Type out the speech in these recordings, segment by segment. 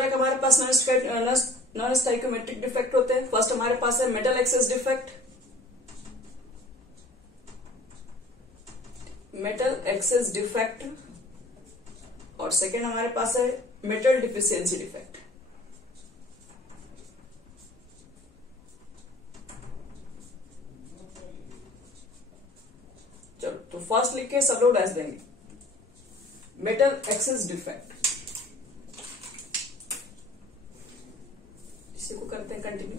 तरह के हमारे पास नॉन स्टाइकोमेट्रिक डिफेक्ट होते हैं। फर्स्ट हमारे पास है metal excess defect, metal excess defect, और सेकेंड हमारे पास है मेटल डिफिशियंसी डिफेक्ट। चलो तो फर्स्ट लिख के सब लोग डैश देंगे, मेटल एक्सेस डिफेक्ट। इसी को करते हैं कंटिन्यू।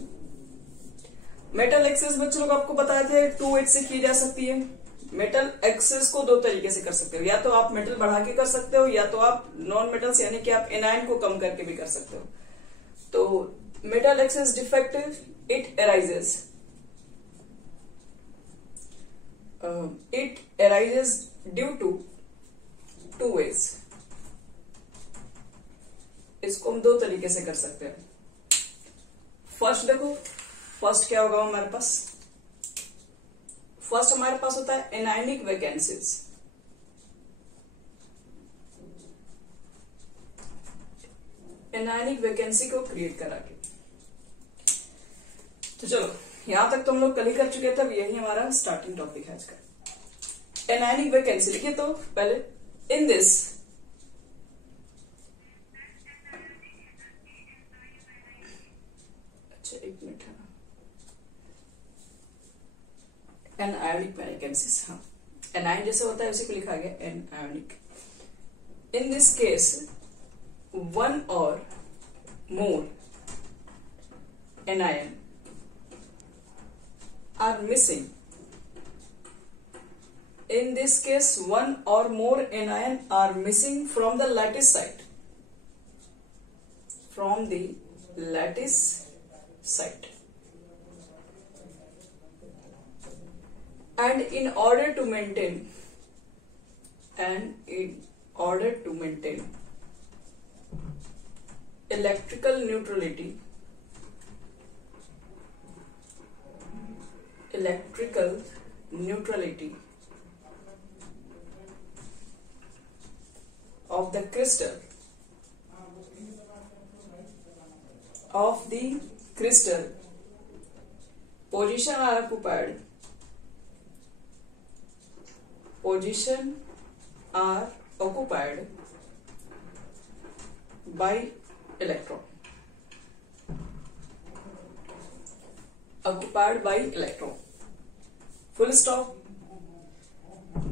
मेटल एक्सेस बच्चों लोग आपको बताए थे 2H से की जा सकती है। मेटल एक्सेस को दो तरीके से कर सकते हो, या तो आप मेटल बढ़ा के कर सकते हो, या तो आप नॉन मेटल्स यानी कि आप एनायन को कम करके भी कर सकते हो। तो metal excess defect it arises due to 2 ways। इसको हम दो तरीके से कर सकते हैं। फर्स्ट देखो, फर्स्ट क्या होगा हमारे पास, फर्स्ट हमारे पास होता है एनायनिक वैकेंसीज। एनायनिक वैकेंसी को क्रिएट करा के, तो चलो यहां तक तो हम लोग कल ही कर चुके थे, अब यही हमारा स्टार्टिंग टॉपिक है आज का। एनायनिक वैकेंसी लिखिए तो पहले, इन दिस एक मिनट है, एन आयोनिक वैकेंसीज, हाँ एनायन जैसे होता है उसी को लिखा गया anionic. In this case one और more anion are missing. In this case, one or more anion are missing from the lattice site. From the lattice site. And in order to maintain electrical neutrality, of the crystal, position are occupied by electron. Full stop.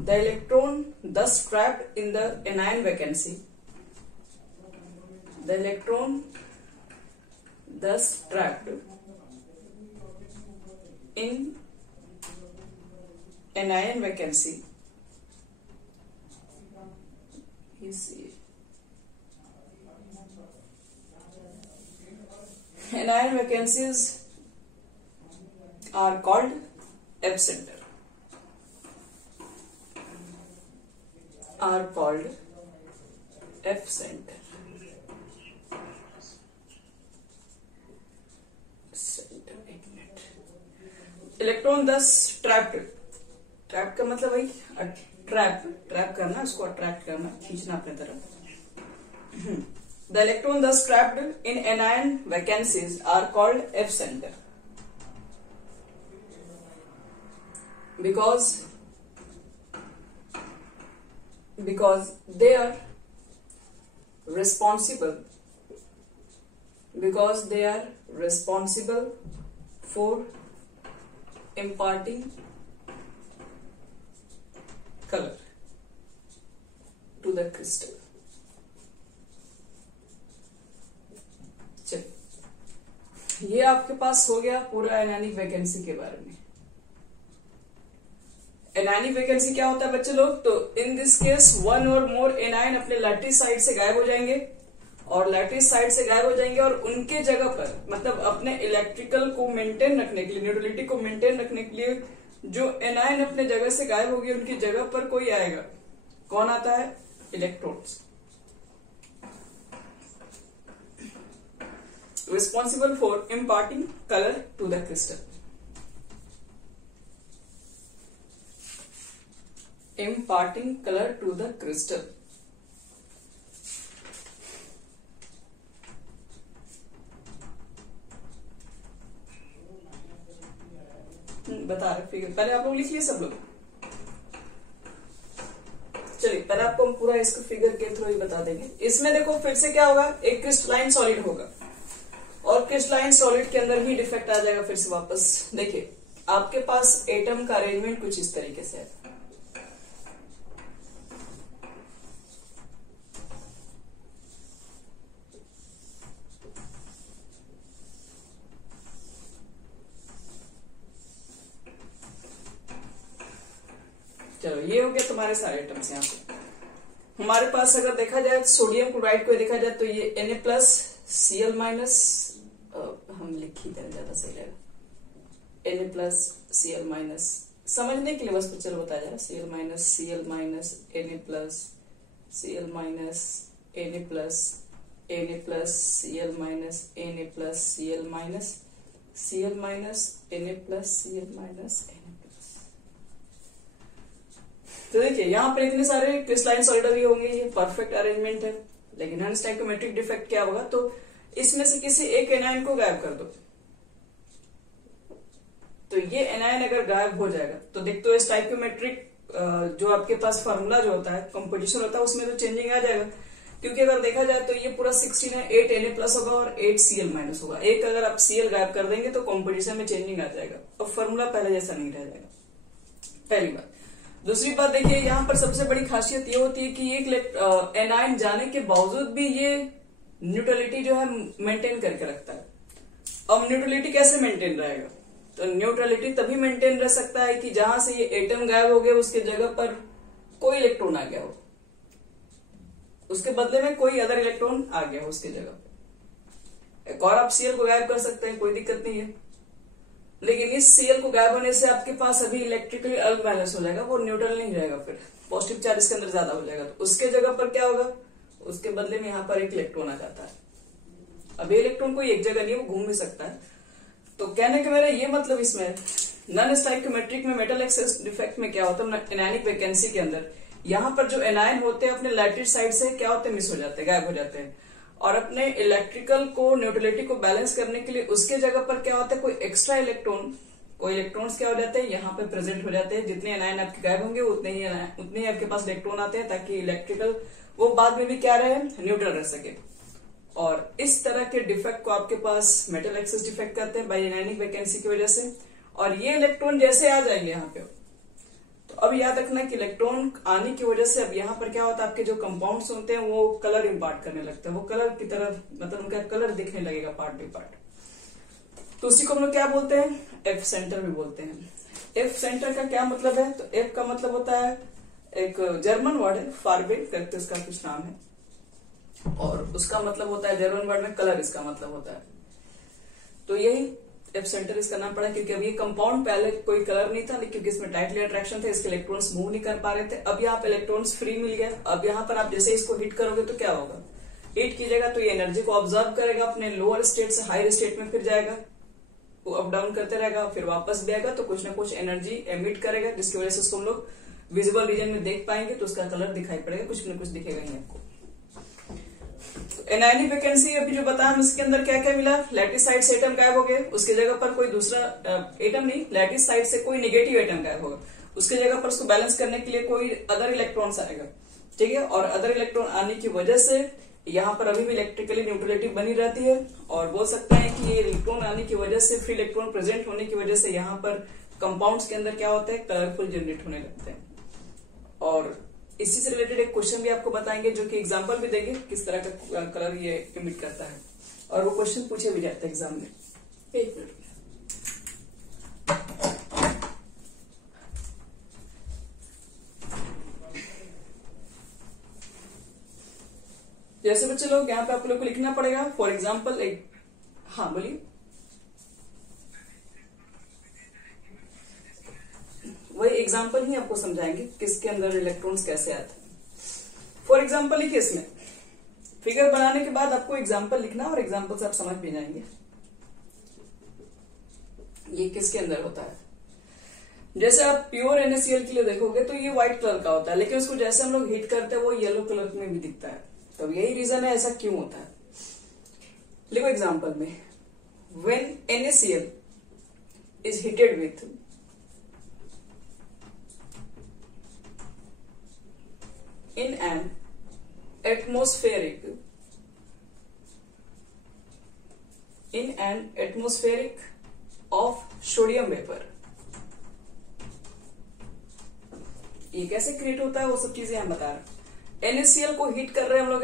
The electron thus trapped in the anion vacancy. The electron thus trapped in anion vacancy is anion vacancies are called F center. Electron thus trapped का मतलब वही trap करना, उसको attract करना, खींचना अपने तरफ। The electron thus trapped in anion vacancies are called F centre because they are responsible for imparting color to the crystal. चलिए, ये आपके पास हो गया पूरा एनायनिक वैकेंसी के बारे में। एनायनिक वैकेंसी क्या होता है बच्चे लोग, तो इन दिस केस वन और मोर एनायन अपने लैटिस साइड से गायब हो जाएंगे, और लैटिस साइड से गायब हो जाएंगे, और उनके जगह पर मतलब अपने इलेक्ट्रिकल को मेंटेन रखने के लिए, न्यूट्रलिटी को मेंटेन रखने के लिए जो एनायन अपने जगह से गायब होगी उनकी जगह पर कोई आएगा। कौन आता है? Electrons. Responsible for imparting colour to the crystal. Imparting color to the crystal. बता रहे फिगर, पहले आप लोग लिख लिए सब लोग। चलिए पहले आपको हम पूरा इसको फिगर के थ्रू ही बता देंगे। इसमें देखो फिर से क्या होगा, एक क्रिस्टलाइन सॉलिड होगा और क्रिस्टलाइन सॉलिड के अंदर ही डिफेक्ट आ जाएगा फिर से वापस। देखिए आपके पास एटम का अरेंजमेंट कुछ इस तरीके से है। चलो ये हो गया तुम्हारे सारे एटम्स। यहाँ पे हमारे पास अगर देखा जाए सोडियम क्लोराइड को देखा जाए तो ये Na+Cl-, हम लिख ही दें ज्यादा सही रहेगा, Na+Cl-, समझने के लिए बस चलो बताया जा रहा है, Cl-, Na+, Cl-, Na+, Cl-, Na+, Cl-, Na+, तो देखिए यहाँ पर इतने सारे क्रिस्टलाइन सॉलिड भी होंगे, ये परफेक्ट अरेंजमेंट है। लेकिन नॉन स्टाइकोमेट्रिक डिफेक्ट क्या होगा, तो इसमें से किसी एक एनायन को गायब कर दो, तो ये एनायन अगर गायब हो जाएगा तो देखते हो स्टाइकोमेट्रिक जो आपके पास फार्मूला जो होता है, कंपोजिशन होता है, उसमें तो चेंजिंग आ जाएगा। क्योंकि अगर देखा जाए तो ये पूरा 16 है, 8 Na+ होगा और 8 Cl- होगा। एक अगर आप Cl गायब कर देंगे तो कंपोजिशन में चेंजिंग आ जाएगा और फार्मूला पहले जैसा नहीं रह जाएगा, पहली बात। दूसरी बात देखिए यहाँ पर सबसे बड़ी खासियत ये होती है कि एक एनायन जाने के बावजूद भी ये न्यूट्रलिटी जो है मेंटेन करके रखता है। अब न्यूट्रलिटी कैसे मेंटेन रहेगा, तो न्यूट्रलिटी तभी मेंटेन रह सकता है कि जहां से ये एटम गायब हो गया उसके जगह पर कोई इलेक्ट्रॉन आ गया हो, उसके बदले में कोई अदर इलेक्ट्रॉन आ गया हो उसके जगह पे। एक और आप Cl को गायब कर सकते हैं, कोई दिक्कत नहीं है, लेकिन इस Cl को गायब होने से आपके पास अभी इलेक्ट्रिकली अनबैलेंस हो जाएगा, वो न्यूट्रल नहीं रहेगा, फिर पॉजिटिव चार्ज इसके अंदर ज्यादा हो जाएगा। तो उसके जगह पर क्या होगा, उसके बदले में यहाँ पर एक इलेक्ट्रॉन आ जाता है। अब ये इलेक्ट्रॉन कोई एक जगह नहीं, वो घूम भी सकता है। तो कहने का मेरा ये मतलब इसमें नॉन स्टाइकोमेट्रिक में मेटल एक्सेस डिफेक्ट में क्या होता है, एनायनिक वैकेंसी के अंदर यहाँ पर जो एनायन होते हैं अपने लैटिस साइड से क्या होते हैं, मिस हो जाते हैं, गायब हो जाते हैं। और अपने इलेक्ट्रिकल को, न्यूट्रलिटी को बैलेंस करने के लिए उसके जगह पर क्या होता है, कोई एक्स्ट्रा इलेक्ट्रॉन, कोई इलेक्ट्रॉन्स क्या हो जाते हैं यहाँ पे प्रेजेंट हो जाते हैं। जितने एनायन आपके गायब होंगे उतने ही आपके पास इलेक्ट्रॉन आते हैं, ताकि इलेक्ट्रिकल वो बाद में भी क्या रहे, न्यूट्रल रह सके। और इस तरह के डिफेक्ट को आपके पास मेटल एक्सेस डिफेक्ट करते हैं बाय एनायनिक वैकेंसी की वजह से। और ये इलेक्ट्रॉन जैसे आ जाएंगे यहाँ पे, तो अब याद रखना कि इलेक्ट्रॉन आने की वजह से अब यहाँ पर क्या होता है, आपके जो कंपाउंड्स होते हैं वो कलर इम्पार्ट करने लगते हैं, वो कलर की तरह मतलब उनका कलर दिखने लगेगा पार्ट बाई पार्ट। तो उसी को हम लोग क्या बोलते हैं, एफ सेंटर भी बोलते हैं। एफ सेंटर का क्या मतलब है, तो एफ का मतलब होता है, एक जर्मन वर्ड है, फार्बेन करके उसका कुछ नाम है, और उसका मतलब होता है जर्मन वर्ड में कलर इसका मतलब होता है। तो यही एफ सेंटर इसका नाम पड़ा, क्योंकि अब ये कंपाउंड पहले कोई कलर नहीं था, लेकिन क्योंकि इसमें टाइटली अट्रैक्शन थे, इसके इलेक्ट्रॉन्स मूव नहीं कर पा रहे थे। अब यहाँ पे इलेक्ट्रॉन्स फ्री मिल गया। अब यहाँ पर आप जैसे इसको हिट करोगे तो क्या होगा, हिट कीजिएगा तो ये एनर्जी को ऑब्जर्व करेगा, अपने लोअर स्टेट से हायर स्टेट में फिर जाएगा, वो अप डाउन करते रहेगा, फिर वापस भी आएगा, तो कुछ ना कुछ एनर्जी एमिट करेगा, जिसकी वजह से उसको हम लोग विजिबल रीजन में देख पाएंगे, तो उसका कलर दिखाई पड़ेगा, कुछ न कुछ दिखेगा ही आपको। एनायनिक वैकेंसी अभी जो बताया इसके अंदर क्या क्या मिला, लैटिस साइड से एटम गायब हो गए, उसके जगह पर कोई दूसरा एटम नहीं, लैटिस साइड से कोई नेगेटिव एटम गायब होगा, उसके जगह पर उसको बैलेंस करने के लिए कोई अदर इलेक्ट्रॉन्स आएगा, ठीक है। और अदर इलेक्ट्रॉन आने की वजह से यहाँ पर अभी भी इलेक्ट्रिकली न्यूट्रलिटी बनी रहती है, और बोल सकते हैं कि ये इलेक्ट्रॉन आने की वजह से, फ्री इलेक्ट्रॉन प्रेजेंट होने की वजह से यहाँ पर कंपाउंड्स के अंदर क्या होता है, कलरफुल जनरेट होने लगते हैं। और इसी से रिलेटेड एक क्वेश्चन भी आपको बताएंगे, जो कि एग्जांपल भी देंगे किस तरह का कलर ये इमिट करता है, और वो क्वेश्चन पूछे भी जाते हैं एग्जाम में। एक मिनट, जैसे बच्चे लोग यहाँ पे आप लोग को लिखना पड़ेगा, फॉर एग्जाम्पल एक, हाँ बोलिए, वही एग्जाम्पल ही आपको समझाएंगे किसके अंदर इलेक्ट्रॉन्स कैसे आते हैं। फॉर एग्जाम्पल लिखिए, इसमें फिगर बनाने के बाद आपको एग्जाम्पल लिखना, और एग्जाम्पल से आप समझ भी जाएंगे ये किसके अंदर होता है। जैसे आप प्योर NaCl के लिए देखोगे तो ये व्हाइट कलर का होता है, लेकिन उसको जैसे हम लोग हीट करते हैं वो येलो कलर में भी दिखता है। तो यही रीजन है ऐसा क्यों होता है। लिखो एग्जाम्पल में, when NaCl is heated with in an atmospheric of sodium vapor। ये कैसे क्रिएट होता है वो सब चीजें हम बता रहे हैं। NaCl को हीट कर रहे हैं हम लोग,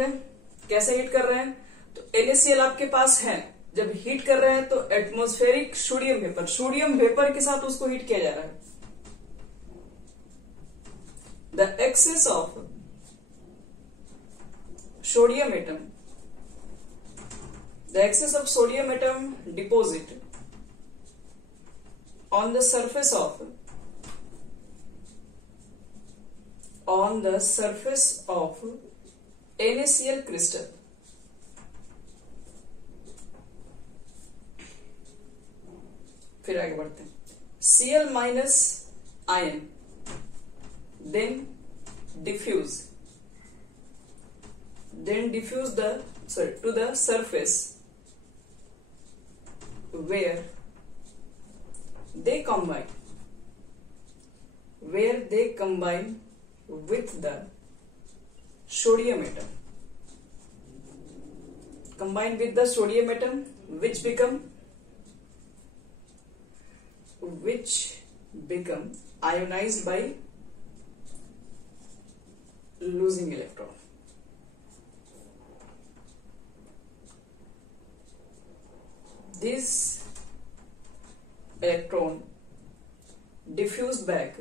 कैसे हीट कर रहे हैं, तो NaCl आपके पास है, जब हीट कर रहे हैं तो एटमॉस्फेरिक सोडियम वेपर के साथ उसको हीट किया जा रहा है। The excess of sodium atom deposit on the surface of NaCl crystal। फिर आगे बढ़ते हैं। Cl minus ion then diffuse to the surface where they combine with the sodium atom, which become ionized by losing electron। This electron diffuse back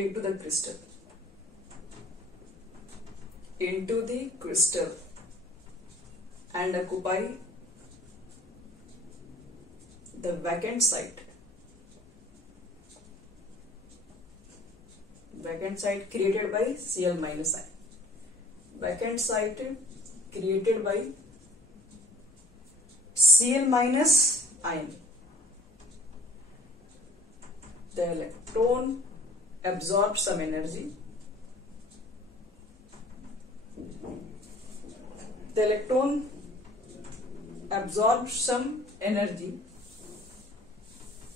into the crystal and occupy the vacant site created by Cl minus ion। Vacant site created by Cl minus ion। The electron absorbs some energy।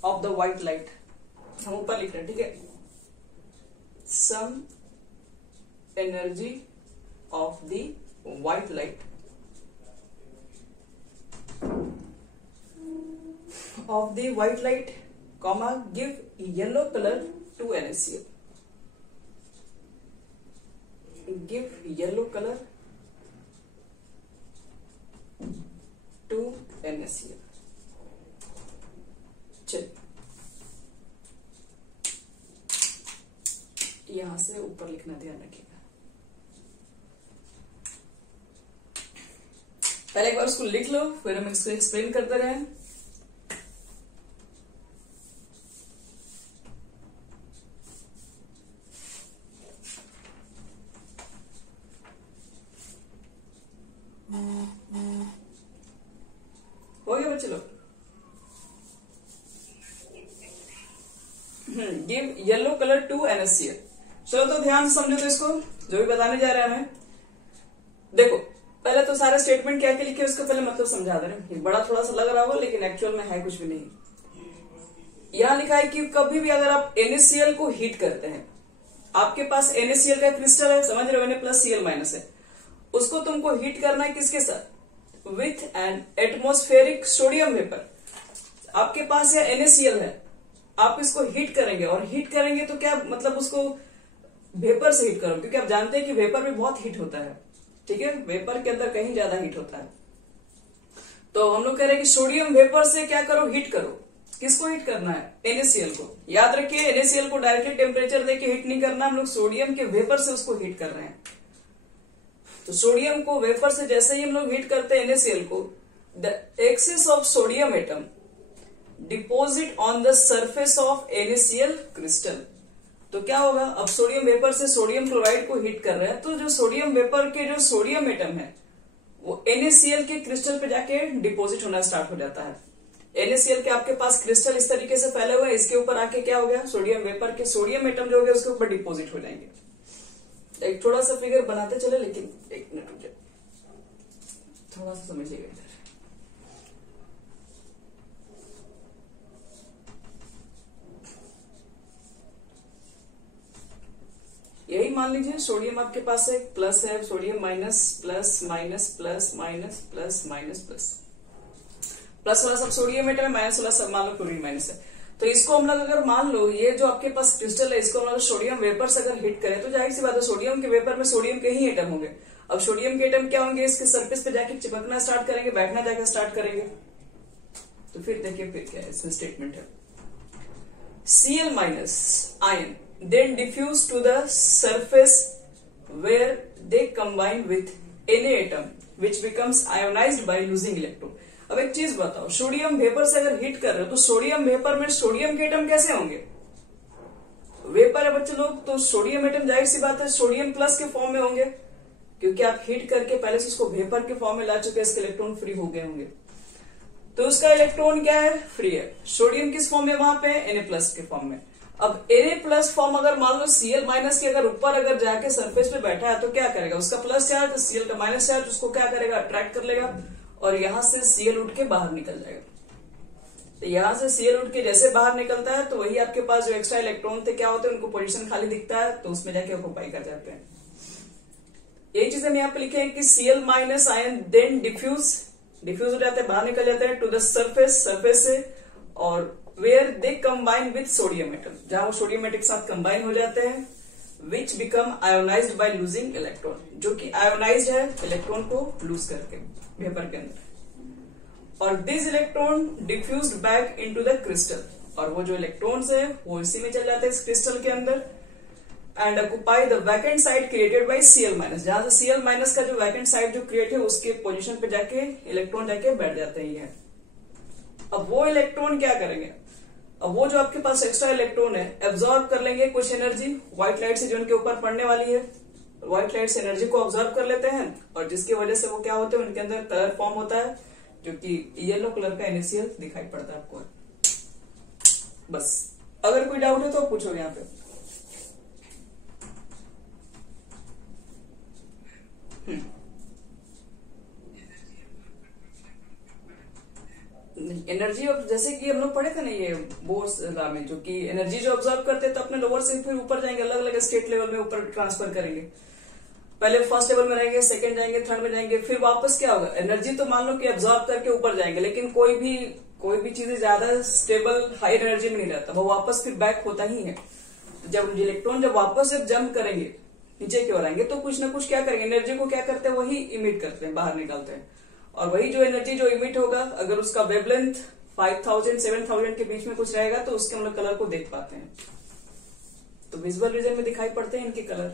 of the white light। हम ऊपर लिख रहे हैं, ठीक है। Some energy of the white light give yellow color to NaCl। give yellow color to NaCl। चलिए यहां से ऊपर लिखना ध्यान रखिएगा। पहले एक बार उसको लिख लो, फिर हम इसको एक्सप्लेन करते रहें। हो गया बच्चे लोग। Give yellow colour to NaCl। चलो तो ध्यान से समझो तो इसको, जो भी बताने जा रहे हैं हमें। देखो पहले तो सारे स्टेटमेंट क्या क्या लिखे उसका पहले मतलब समझा दे रहे हैं। बड़ा थोड़ा सा लग रहा होगा लेकिन एक्चुअल में है कुछ भी नहीं। यहां लिखा है कि कभी भी अगर आप NaCl को हीट करते हैं, आपके पास NaCl का क्रिस्टल है, समझ रहे हो, Na+Cl- है, उसको तुमको हीट करना है किसके साथ, with an atmospheric sodium vapour. आपके पास यह NaCl है, आप इसको हीट करेंगे, और हीट करेंगे तो क्या मतलब उसको वेपर से हीट करो, क्योंकि आप जानते हैं कि वेपर भी बहुत हीट होता है, ठीक है, वेपर के अंदर कहीं ज्यादा हीट होता है। तो हम लोग कह रहे हैं कि सोडियम वेपर से क्या करो, हीट करो। किसको हीट करना है, NaCl को। याद रखिए NaCl को डायरेक्टली टेम्परेचर देके हीट नहीं करना, हम लोग सोडियम के वेपर से उसको हीट कर रहे हैं। तो सोडियम को वेपर से जैसे ही हम लोग हीट करते हैं NaCl को, the excess of sodium atom deposit on the surface of NaCl crystal. तो क्या होगा, अब सोडियम वेपर से सोडियम क्लोराइड को हीट कर रहे हैं, तो जो सोडियम वेपर के जो सोडियम एटम है वो NaCl के क्रिस्टल पे जाके डिपोजिट होना स्टार्ट हो जाता है। NaCl के आपके पास क्रिस्टल इस तरीके से फैले हुए हैं, इसके ऊपर आके क्या हो गया, सोडियम वेपर के सोडियम एटम जो हो गया उसके ऊपर डिपोजिट हो जाएंगे। एक थोड़ा सा फिगर बनाते चले, लेकिन एक मिनट रुक जाए, थोड़ा सा समझिएगा इधर। मान लीजिए सोडियम आपके पास है, प्लस है, sodium minus plus minus plus minus plus minus plus, plus वाला सब सोडियम एटम है, माइनस वाला सब मान लो क्लोरीन माइनस है। तो इसको हम लोग अगर मान लो ये जो आपके पास क्रिस्टल है इसको हम लोग सोडियम वेपर से अगर हिट करें तो जाहिर सी बात है सोडियम के वेपर में सोडियम के ही एटम होंगे। अब सोडियम के एटम क्या होंगे, इसके सरफेस पे जाके चिपकना स्टार्ट करेंगे, बैठना जाकर स्टार्ट करेंगे। तो फिर देखिए फिर क्या है इसमें स्टेटमेंट है, Cl minus ion then diffuse to the surface where they combine with Na atom which becomes ionized by losing electron। अब एक चीज बताओ, सोडियम वेपर से अगर हीट कर रहे हो तो सोडियम वेपर में सोडियम के एटम कैसे होंगे, वेपर है बच्चे लोग, तो सोडियम एटम जाहिर सी बात है सोडियम प्लस के फॉर्म में होंगे, क्योंकि आप हीट करके पहले से उसको वेपर के फॉर्म में ला चुके, इसके इलेक्ट्रॉन फ्री हो गए होंगे। तो उसका इलेक्ट्रॉन क्या है, फ्री है। सोडियम किस फॉर्म में वहां पे, Na+ के फॉर्म में। अब Na+ फॉर्म अगर मान लो Cl- के अगर ऊपर अगर जाके सरफेस पे बैठा है तो क्या करेगा, उसका प्लस चार्ज तो Cl का माइनस चार्ज उसको क्या करेगा, अट्रैक्ट कर लेगा और यहां से Cl उठ के बाहर निकल जाएगा। तो यहां से Cl उठ के जैसे बाहर निकलता है तो वही आपके पास जो एक्स्ट्रा इलेक्ट्रॉन थे क्या होते हैं, उनको पोजीशन खाली दिखता है तो उसमें जाके ऑक्यूपाई कर जाते हैं। यही चीज हम यहाँ पे लिखे हैं कि Cl- आयन देन डिफ्यूज हो जाते हैं, बाहर निकल जाते हैं टू द सरफेस से, और where they combine with sodium atom, जहां वो सोडियम एटम के साथ कंबाइन हो जाते हैं, विच become ionised by losing electron, जो कि आयोनाइज्ड है इलेक्ट्रॉन को लूज करके वेपर के अंदर, और this electron diffused back into the crystal, और वो जो इलेक्ट्रॉन्स है वो इसी में चल जाते हैं इस क्रिस्टल के अंदर, and occupy the vacant side created by Cl-, जहां से Cl- का जो वैकेंट साइड जो क्रिएट है उसके पोजीशन पे जाके इलेक्ट्रॉन जाके बैठ जाते हैं ये। अब वो इलेक्ट्रॉन क्या करेंगे, अब वो जो आपके पास एक्स्ट्रा इलेक्ट्रॉन है एब्जॉर्ब कर लेंगे कुछ एनर्जी व्हाइट लाइट से जो उनके ऊपर पड़ने वाली है, व्हाइट लाइट से एनर्जी को ऑब्जर्व कर लेते हैं, और जिसकी वजह से वो क्या होते हैं, उनके अंदर कलर फॉर्म होता है जो कि येलो कलर का इनिशियल दिखाई पड़ता है आपको। बस अगर कोई डाउट है तो पूछो यहाँ पे। एनर्जी जैसे कि हम लोग पढ़े थे ना ये बोर्स लॉ में, जो कि एनर्जी जो ऑब्जर्व करते हैं तो अपने लोअर से फिर ऊपर जाएंगे, अलग अलग स्टेट लेवल में ऊपर ट्रांसफर करेंगे, पहले फर्स्ट लेवल में रहेंगे, सेकंड जाएंगे, थर्ड में जाएंगे, फिर वापस क्या होगा, एनर्जी तो मान लो कि ऑब्जर्व करके ऊपर जाएंगे, लेकिन कोई भी चीजें ज्यादा स्टेबल हायर एनर्जी में नहीं रहता, वो वापस फिर बैक होता ही है। जब इलेक्ट्रॉन जब वापस जब जंप करेंगे नीचे की ओर आएंगे तो कुछ ना कुछ क्या करेंगे, एनर्जी को क्या करते हैं, वही इमिट करते हैं, बाहर निकालते हैं, और वही जो एनर्जी जो इमिट होगा अगर उसका वेवलेंथ 5000 7000 के बीच में कुछ रहेगा तो उसके हम लोग कलर को देख पाते हैं, तो विजुअल रीजन में दिखाई पड़ते हैं इनके कलर।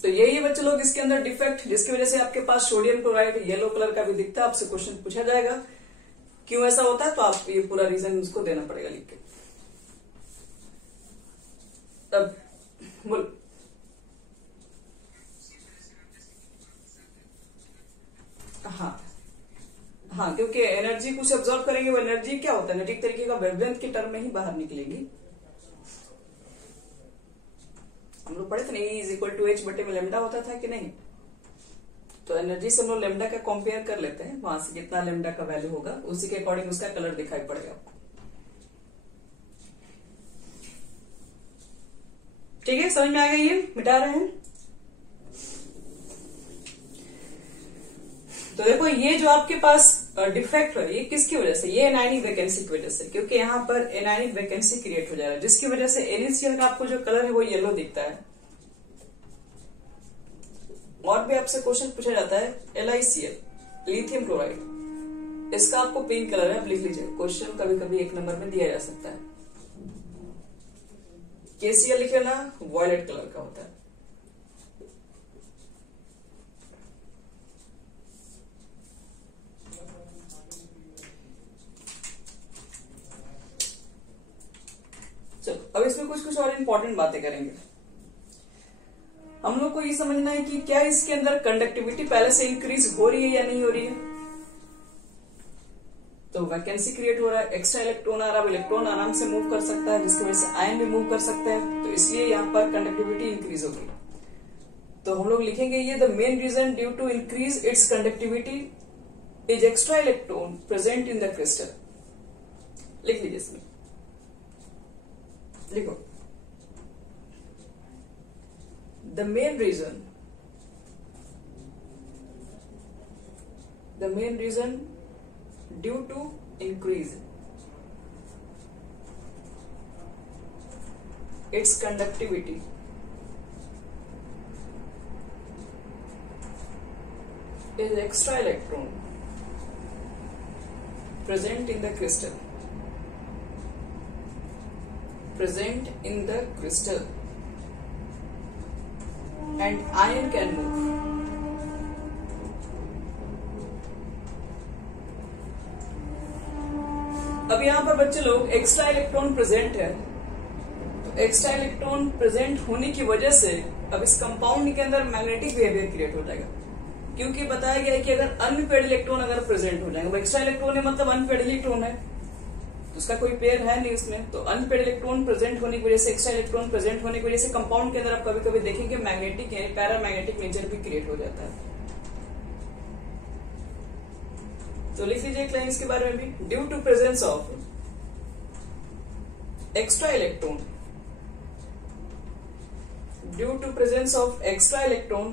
तो यही है बच्चे लोग इसके अंदर डिफेक्ट, जिसकी वजह से आपके पास सोडियम क्लोराइड येलो कलर का भी दिखता है। आपसे क्वेश्चन पूछा जाएगा क्यों ऐसा होता है, तो आप ये पूरा रीजन उसको देना पड़ेगा लिख के। तब बोल, हाँ, क्योंकि एनर्जी कुछ ऑब्जर्व करेंगे, वो एनर्जी क्या होता है, एनर्जी तरीके का वेवलेंथ के टर्म में ही बाहर निकलेगी। हम लोग पढ़े थे ना E = H बटे में लेमडा होता था कि नहीं, तो एनर्जी से हम लोग लेमडा का कंपेयर कर लेते हैं, वहां से कितना लेमडा का वैल्यू होगा उसी के अकॉर्डिंग उसका कलर दिखाई पड़ेगा आपको। ठीक है, समझ में आ गई, ये मिटा रहे हैं। तो देखो ये जो आपके पास डिफेक्ट है ये किसकी वजह से, ये एनायनिक वैकेंसी की वजह से, क्योंकि यहाँ पर एनायनिक वैकेंसी क्रिएट हो जा रहा है, जिसकी वजह से NaCl का आपको जो कलर है वो येलो दिखता है। और भी आपसे क्वेश्चन पूछा जाता है LiCl लिथियम क्लोराइड, इसका आपको पिंक कलर है, आप लिख लीजिए, क्वेश्चन कभी कभी 1 नंबर में दिया जा सकता है। KCl लिखे ना, वॉयलेट कलर का होता है। अब इसमें कुछ और इंपॉर्टेंट बातें करेंगे। हम लोग को ये समझना है कि क्या इसके अंदर कंडक्टिविटी पहले से इंक्रीज हो रही है या नहीं हो रही है। तो वैकेंसी क्रिएट हो रहा है, एक्स्ट्रा इलेक्ट्रॉन आ रहा है, इलेक्ट्रॉन आराम से मूव कर सकता है, जिसकी वजह से आयन भी मूव कर सकता है, तो इसलिए यहाँ पर कंडक्टिविटी इंक्रीज होगी। तो हम लोग लिखेंगे ये the main reason due to increase its conductivity is extra electron present in the crystal. लिख लीजिए इसमें, लिखो the main reason due to increase its conductivity is extra electron present in the crystal and ion can move. अब यहां पर बच्चे लोग extra electron present है, तो एक्स्ट्रा इलेक्ट्रॉन प्रेजेंट होने की वजह से अब इस कंपाउंड के अंदर मैग्नेटिक बिहेवियर क्रिएट हो जाएगा, क्योंकि बताया गया है कि अगर अनपेड इलेक्ट्रॉन अगर प्रेजेंट हो जाएंगे, एक्स्ट्रा इलेक्ट्रॉन है मतलब अनपेड इलेक्ट्रॉन है, तो उसका कोई पेयर है नहीं उसमें, तो अनपेड इलेक्ट्रॉन प्रेजेंट होने की वजह से, एक्स्ट्रा इलेक्ट्रॉन प्रेजेंट होने की वजह से कंपाउंड के अंदर आप कभी कभी देखेंगे मैग्नेटिक है पैरामैग्नेटिक नेचर भी क्रिएट हो जाता है। तो लिख लीजिए एक लाइन इसके बारे में भी, due to presence of extra electron,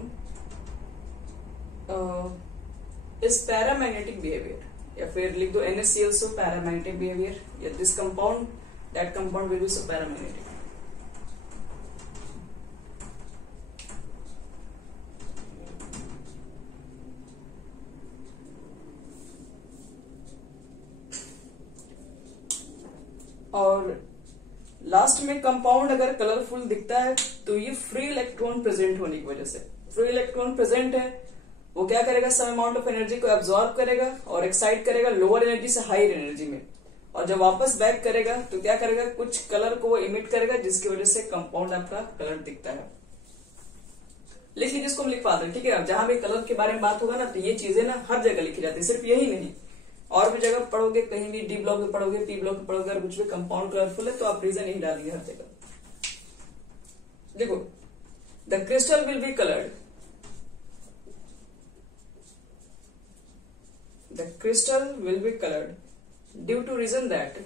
इस पैरामैग्नेटिक बिहेवियर, या फिर लिख दो NaCl सो पैरामैग्नेटिक बिहेवियर, या this compound that compound will be show paramagnetic. और लास्ट में कंपाउंड अगर कलरफुल दिखता है तो ये फ्री इलेक्ट्रॉन प्रेजेंट होने की वजह से, फ्री इलेक्ट्रॉन प्रेजेंट है वो क्या करेगा, सम अमाउंट ऑफ एनर्जी को एब्जॉर्ब करेगा और एक्साइट करेगा लोअर एनर्जी से हायर एनर्जी में, और जब वापस बैक करेगा तो क्या करेगा, कुछ कलर को वो इमिट करेगा जिसकी वजह से कंपाउंड आपका कलर दिखता है। लिख लीजिए इसको हम लिख पाते हैं, ठीक है। अब जहां भी कलर के बारे में बात होगा ना तो ये चीजें ना हर जगह लिखी जाती है, सिर्फ यही नहीं और भी जगह पढ़ोगे, कहीं भी डी ब्लॉक में पढ़ोगे, पी ब्लॉक में पढ़ोगे, और कुछ भी कंपाउंड कलरफुल है तो आप रीजन यही डालिए हर जगह। देखो, the crystal will be coloured, the crystal will be colored due to reason that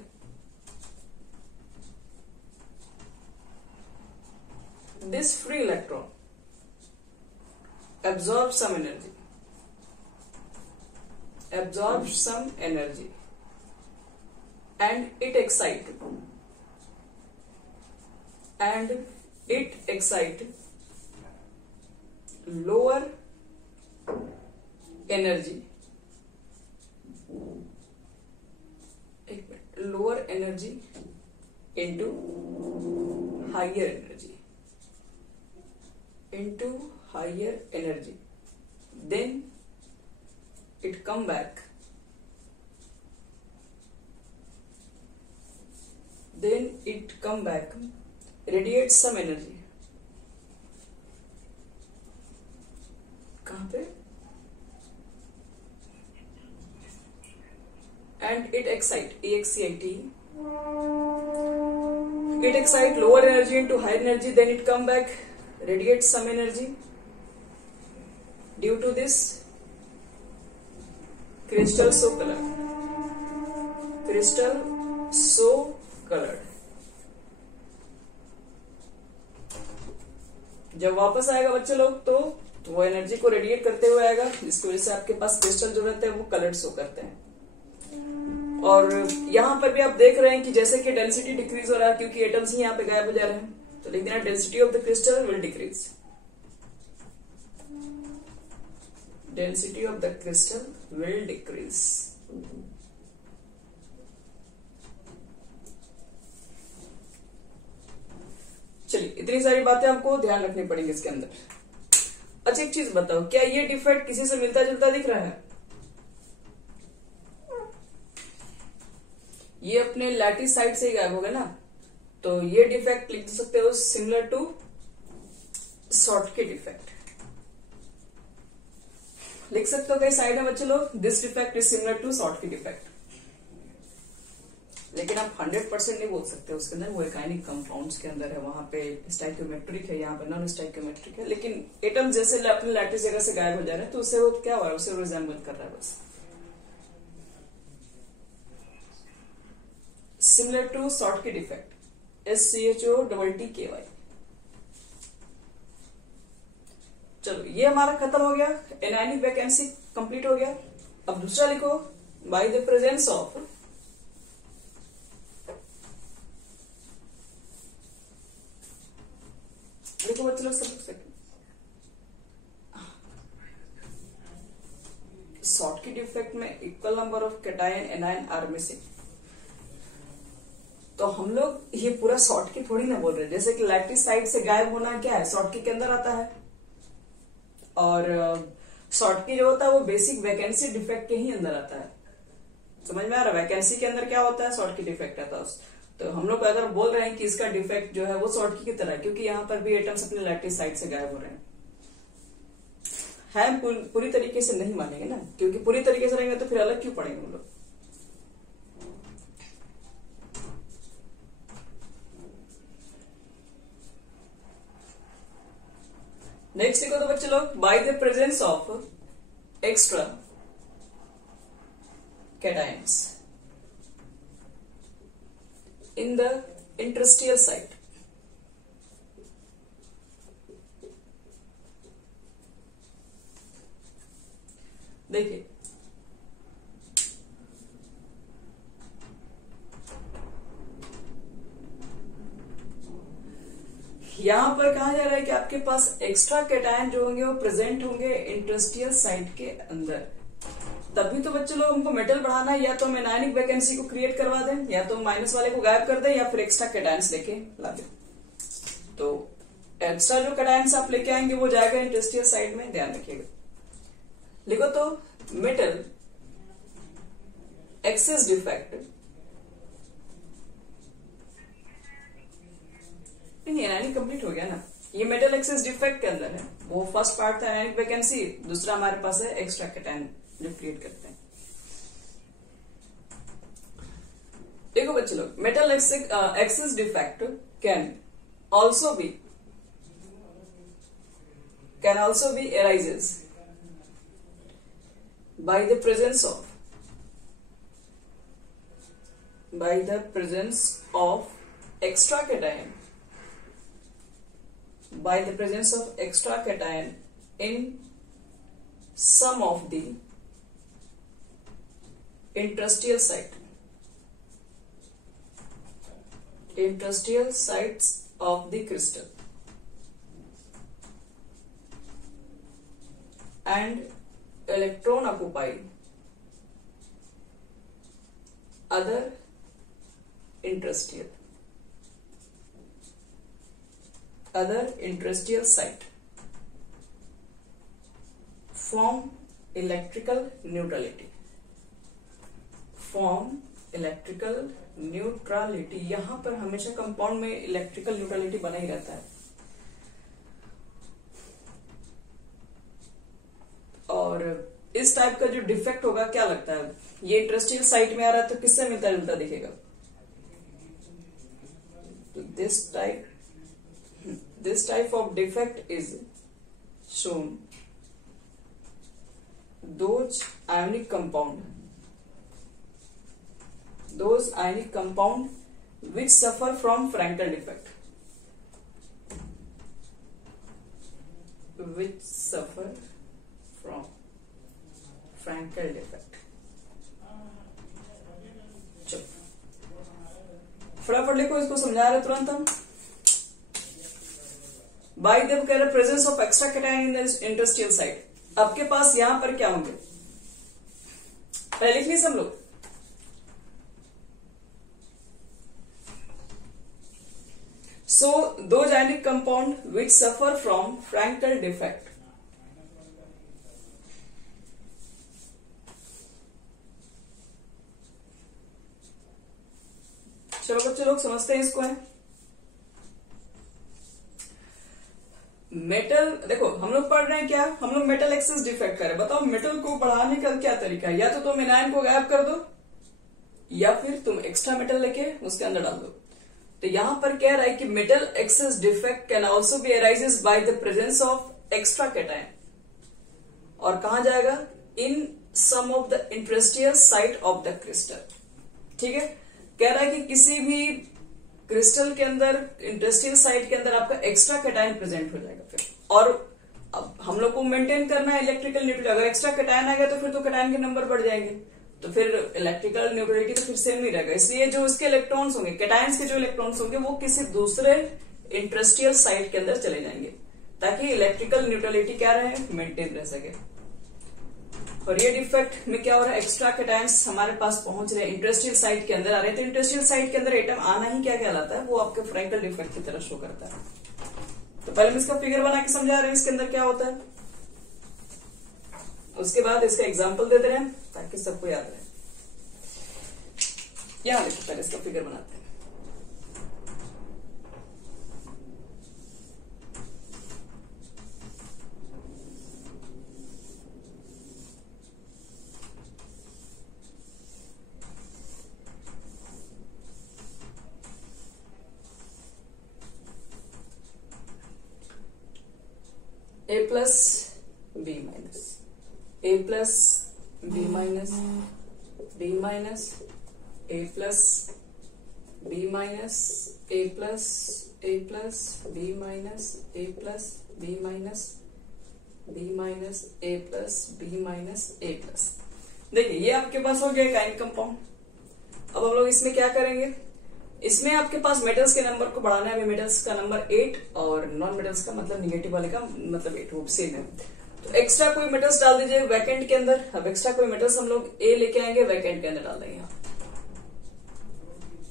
this free electron absorbs some energy, and it excite lower energy into higher energy, then it come back, radiates some energy, कहां पे, and it excite lower energy into higher energy, then it come back, radiates some energy. Due to this, crystal so colored. जब वापस आएगा बच्चे लोग तो वो energy को रेडिएट करते हुए आएगा, जिसकी वजह से आपके पास क्रिस्टल जो रहते हैं वो कलर्ड शो करते हैं। और यहां पर भी आप देख रहे हैं कि जैसे कि डेंसिटी डिक्रीज हो रहा है क्योंकि एटम्स ही यहाँ पे गायब हो जा रहे हैं, तो लिख देना density of the crystal will decrease, चलिए इतनी सारी बातें आपको ध्यान रखनी पड़ेंगी इसके अंदर। अच्छा एक चीज बताओ, क्या ये डिफेक्ट किसी से मिलता जुलता दिख रहा है? ये अपने लैटिस साइड से ही गायब होगा ना, तो ये डिफेक्ट लिख सकते हो सिमिलर टू शॉर्टकी डिफेक्ट, लिख सकते हो कई साइड में बच्चे लोग, this defect is similar to Schottky defect. लेकिन आप 100% नहीं बोल सकते, उसके अंदर वो एकाइनिक कंपाउंड्स के अंदर है, वहां पे स्टाइक्योमेट्रिक है, यहाँ पे नॉन स्टाइक्योमेट्रिक है, लेकिन एटम जैसे अपने लैटिस जगह से गायब हो जा रहे हैं तो उससे वो क्या हो रहा है, उसे रिजेंबल कर रहा है बस। Similar to Schottky defect, SCHOTTKY। चलो ये हमारा खत्म हो गया, एनायनिक वैकेंसी कंप्लीट हो गया। अब दूसरा लिखो, बाय द प्रेजेंस ऑफ देखो बच्चे लोग सब शॉर्टकी डिफेक्ट में equal number of cation anion are missing. तो हम लोग ये पूरा शॉर्टकी थोड़ी ना बोल रहे, जैसे कि लैटिस साइड से गायब होना क्या है, शॉर्टकी के अंदर आता है। और शॉर्टकी जो होता है वो बेसिक वैकेंसी डिफेक्ट के ही अंदर आता है। समझ में आ रहा है? वैकेंसी के अंदर क्या होता है, शॉर्टकी डिफेक्ट आता है। तो हम लोग अगर बोल रहे हैं कि इसका डिफेक्ट जो है वो शॉर्टकी की तरह, क्योंकि यहाँ पर भी एटम्स अपने लैटिस साइड से गायब हो रहे हैं, पूरी तरीके से नहीं मानेंगे ना, क्योंकि पूरी तरीके से रहेंगे तो फिर अलग क्यों पढ़ेंगे हम लोग। नेक्स्ट देखो तो बच्चे लोग, by the presence of extra cations in the interstitial site. देखिए यहां पर कहा जा रहा है कि आपके पास एक्स्ट्रा कैटायन जो होंगे वो प्रेजेंट होंगे इंटरस्टियल साइट के अंदर। तभी तो बच्चे लोग हमको मेटल बढ़ाना है, या तो हम एनायनिक वैकेंसी को क्रिएट करवा दें, या तो माइनस वाले को गायब कर दें, या फिर एक्स्ट्रा कैटायंस लेके ला दें। तो एक्स्ट्रा जो कैटायंस आप लेके आएंगे वो जाएगा इंटरस्टियल साइट में, ध्यान रखिएगा। लिखो तो मेटल एक्सेस डिफेक्ट, नहीं एनायनिक कंप्लीट हो गया ना, ये मेटल एक्सेस डिफेक्ट के अंदर है। वो फर्स्ट पार्ट था एनायनिक वैकेंसी, दूसरा हमारे पास है एक्स्ट्रा कैटायन जो क्रिएट करते हैं। देखो बच्चे लोग, metal excess defect can also B arises by the presence of extra cation, in some of the interstitial sites of the crystal, and electron occupy other interstitial site, form electrical neutrality। यहां पर हमेशा compound में electrical neutrality बना ही रहता है। और इस type का जो डिफेक्ट होगा, क्या लगता है, ये इंटरस्टियल साइट में आ रहा है तो किससे मिलता जुलता दिखेगा? तो this type of defect is shown those ionic compound which suffer from Frankel defect, चलो फटाफट लिखो, इसको समझा रहे तुरंत हम। By the presence of extra cation in the interstitial site, आपके पास यहां पर क्या होंगे, पहले लिख लीजिए हम लोग। So those ionic compound which suffer from Frankel defect, चलो बच्चे लोग समझते हैं इसको। है मेटल, देखो हम लोग पढ़ रहे हैं क्या, हम लोग मेटल एक्सेस डिफेक्ट कर रहे हैं। बताओ मेटल को बढ़ाने का क्या तरीका है, या तो तुम एनायन को गायब कर दो, या फिर तुम एक्स्ट्रा मेटल लेके उसके अंदर डाल दो। तो यहां पर कह रहा है कि metal excess defect can also be arises by the presence of extra cation, और कहा जाएगा in some of the interstitial site of the crystal. ठीक है, कह रहा है कि किसी भी क्रिस्टल के अंदर इंटरस्टियल साइट के अंदर आपका एक्स्ट्रा कैटायन प्रेजेंट हो जाएगा फिर। और अब हम लोग को मेंटेन करना है इलेक्ट्रिकल न्यूट्रलिटी। अगर एक्स्ट्रा कैटायन आ गया तो फिर तो कैटायन के नंबर बढ़ जाएंगे, तो फिर इलेक्ट्रिकल न्यूट्रलिटी तो फिर सेम नहीं रहेगा। इसलिए जो उसके इलेक्ट्रॉन्स होंगे, कैटायंस के जो इलेक्ट्रॉन्स होंगे, वो किसी दूसरे इंडस्ट्रियल साइट के अंदर चले जाएंगे, ताकि इलेक्ट्रिकल न्यूट्रलिटी क्या रहे, मेंटेन रह सके। और ये डिफेक्ट में क्या हो रहा है, एक्स्ट्रा कैटायंस हमारे पास पहुंच रहे हैं, इंडस्ट्रियल साइट के अंदर आ रहे हैं, तो इंडस्ट्रियल साइट के अंदर एटम आना ही क्या कहलाता है, वो आपके फ्रैंकल डिफेक्ट की तरह शो करता है। तो पहले हम इसका फिगर बना के समझा रहे हैं इसके अंदर क्या होता है, उसके बाद इसका एग्जाम्पल दे दे रहे हैं ताकि सबको याद रहे। यहां देखो, पहले इसका फिगर बनाते हैं। A plus B minus, A plus B minus, B minus A plus B minus, A plus B minus, A plus B minus, B minus A plus B minus A plus. देखिए ये आपके पास हो गया एक ion compound. अब हम लोग इसमें क्या करेंगे, इसमें आपके पास मेटल्स के नंबर को बढ़ाना है। अभी मेटल्स का नंबर 8 और नॉन मेटल्स का मतलब निगेटिव वाले का मतलब 8 वो सेम है। तो एक्स्ट्रा कोई मेटल्स डाल दीजिए वैकेंट के अंदर। अब एक्स्ट्रा कोई मेटल्स हम लोग ए लेके आएंगे, वैकेंट के अंदर डाल देंगे।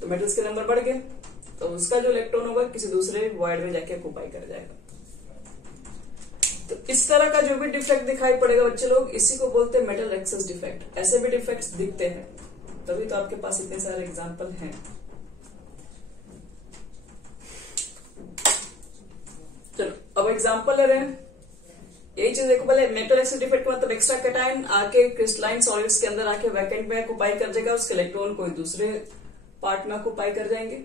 तो मेटल्स के नंबर बढ़ गए, तो उसका जो इलेक्ट्रॉन होगा किसी दूसरे वॉइड में जाके ऑक्यूपाई कर जाएगा। तो इस तरह का जो भी डिफेक्ट दिखाई पड़ेगा बच्चे लोग, इसी को बोलते हैं मेटल एक्सेस डिफेक्ट। ऐसे भी डिफेक्ट्स दिखते हैं, तभी तो आपके पास इतने सारे एग्जाम्पल हैं। चलो अब एग्जांपल ले रहे हैं। यही चीज देखो, पहले मेटल एक्सेस डिफेक्ट का मतलब एक्स्ट्रा कैटायन आके क्रिस्टलाइन सॉलिड्स के अंदर आके वैकेंट में ऑक्यूपाई कर जाएगा, उसके इलेक्ट्रॉन कोई दूसरे पार्ट में ऑक्यूपाई कर जाएंगे।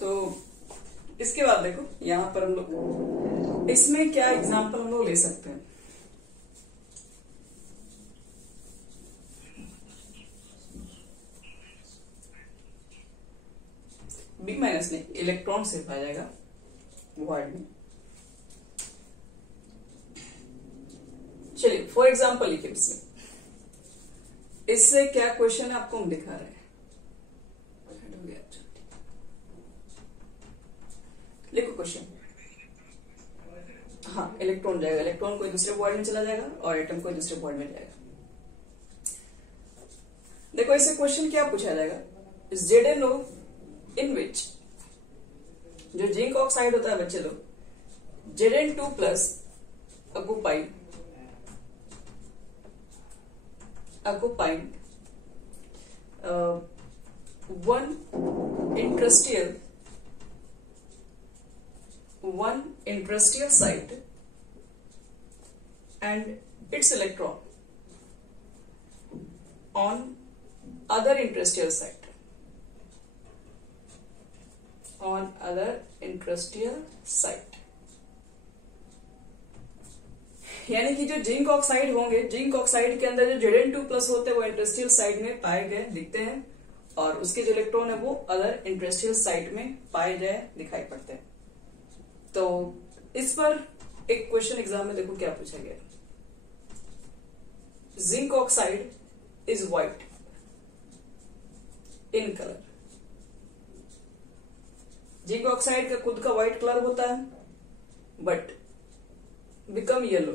तो इसके बाद देखो यहां पर हम लोग इसमें क्या एग्जांपल हम लोग ले सकते हैं। बी माइनस नहीं, इलेक्ट्रॉन से पाया जाएगा वॉइड में। चलिए फॉर एग्जांपल लिखे इससे क्या क्वेश्चन है आपको हम दिखा रहे हैं। लिखो क्वेश्चन। हाँ, इलेक्ट्रॉन जाएगा, इलेक्ट्रॉन कोई दूसरे वॉइड में चला जाएगा और एटम कोई दूसरे वॉइड में जाएगा। देखो इससे क्वेश्चन क्या पूछा जाएगा, ZnO इन विच जो जिंक ऑक्साइड होता है बच्चे लोग, Zn2 plus occupied one industrial site and its electron on other industrial site, यानी कि जो जिंक ऑक्साइड होंगे, जिंक ऑक्साइड के अंदर जो Zn2 प्लस होते हैं वो इंडस्ट्रियल साइट में पाए गए दिखते हैं, और उसके जो इलेक्ट्रॉन है वो अदर इंडस्ट्रियल साइट में पाए गए दिखाई पड़ते हैं। तो इस पर एक क्वेश्चन एग्जाम में देखो क्या पूछा गया, zinc oxide is white in colour. Zinc oxide का खुद का व्हाइट कलर होता है but become yellow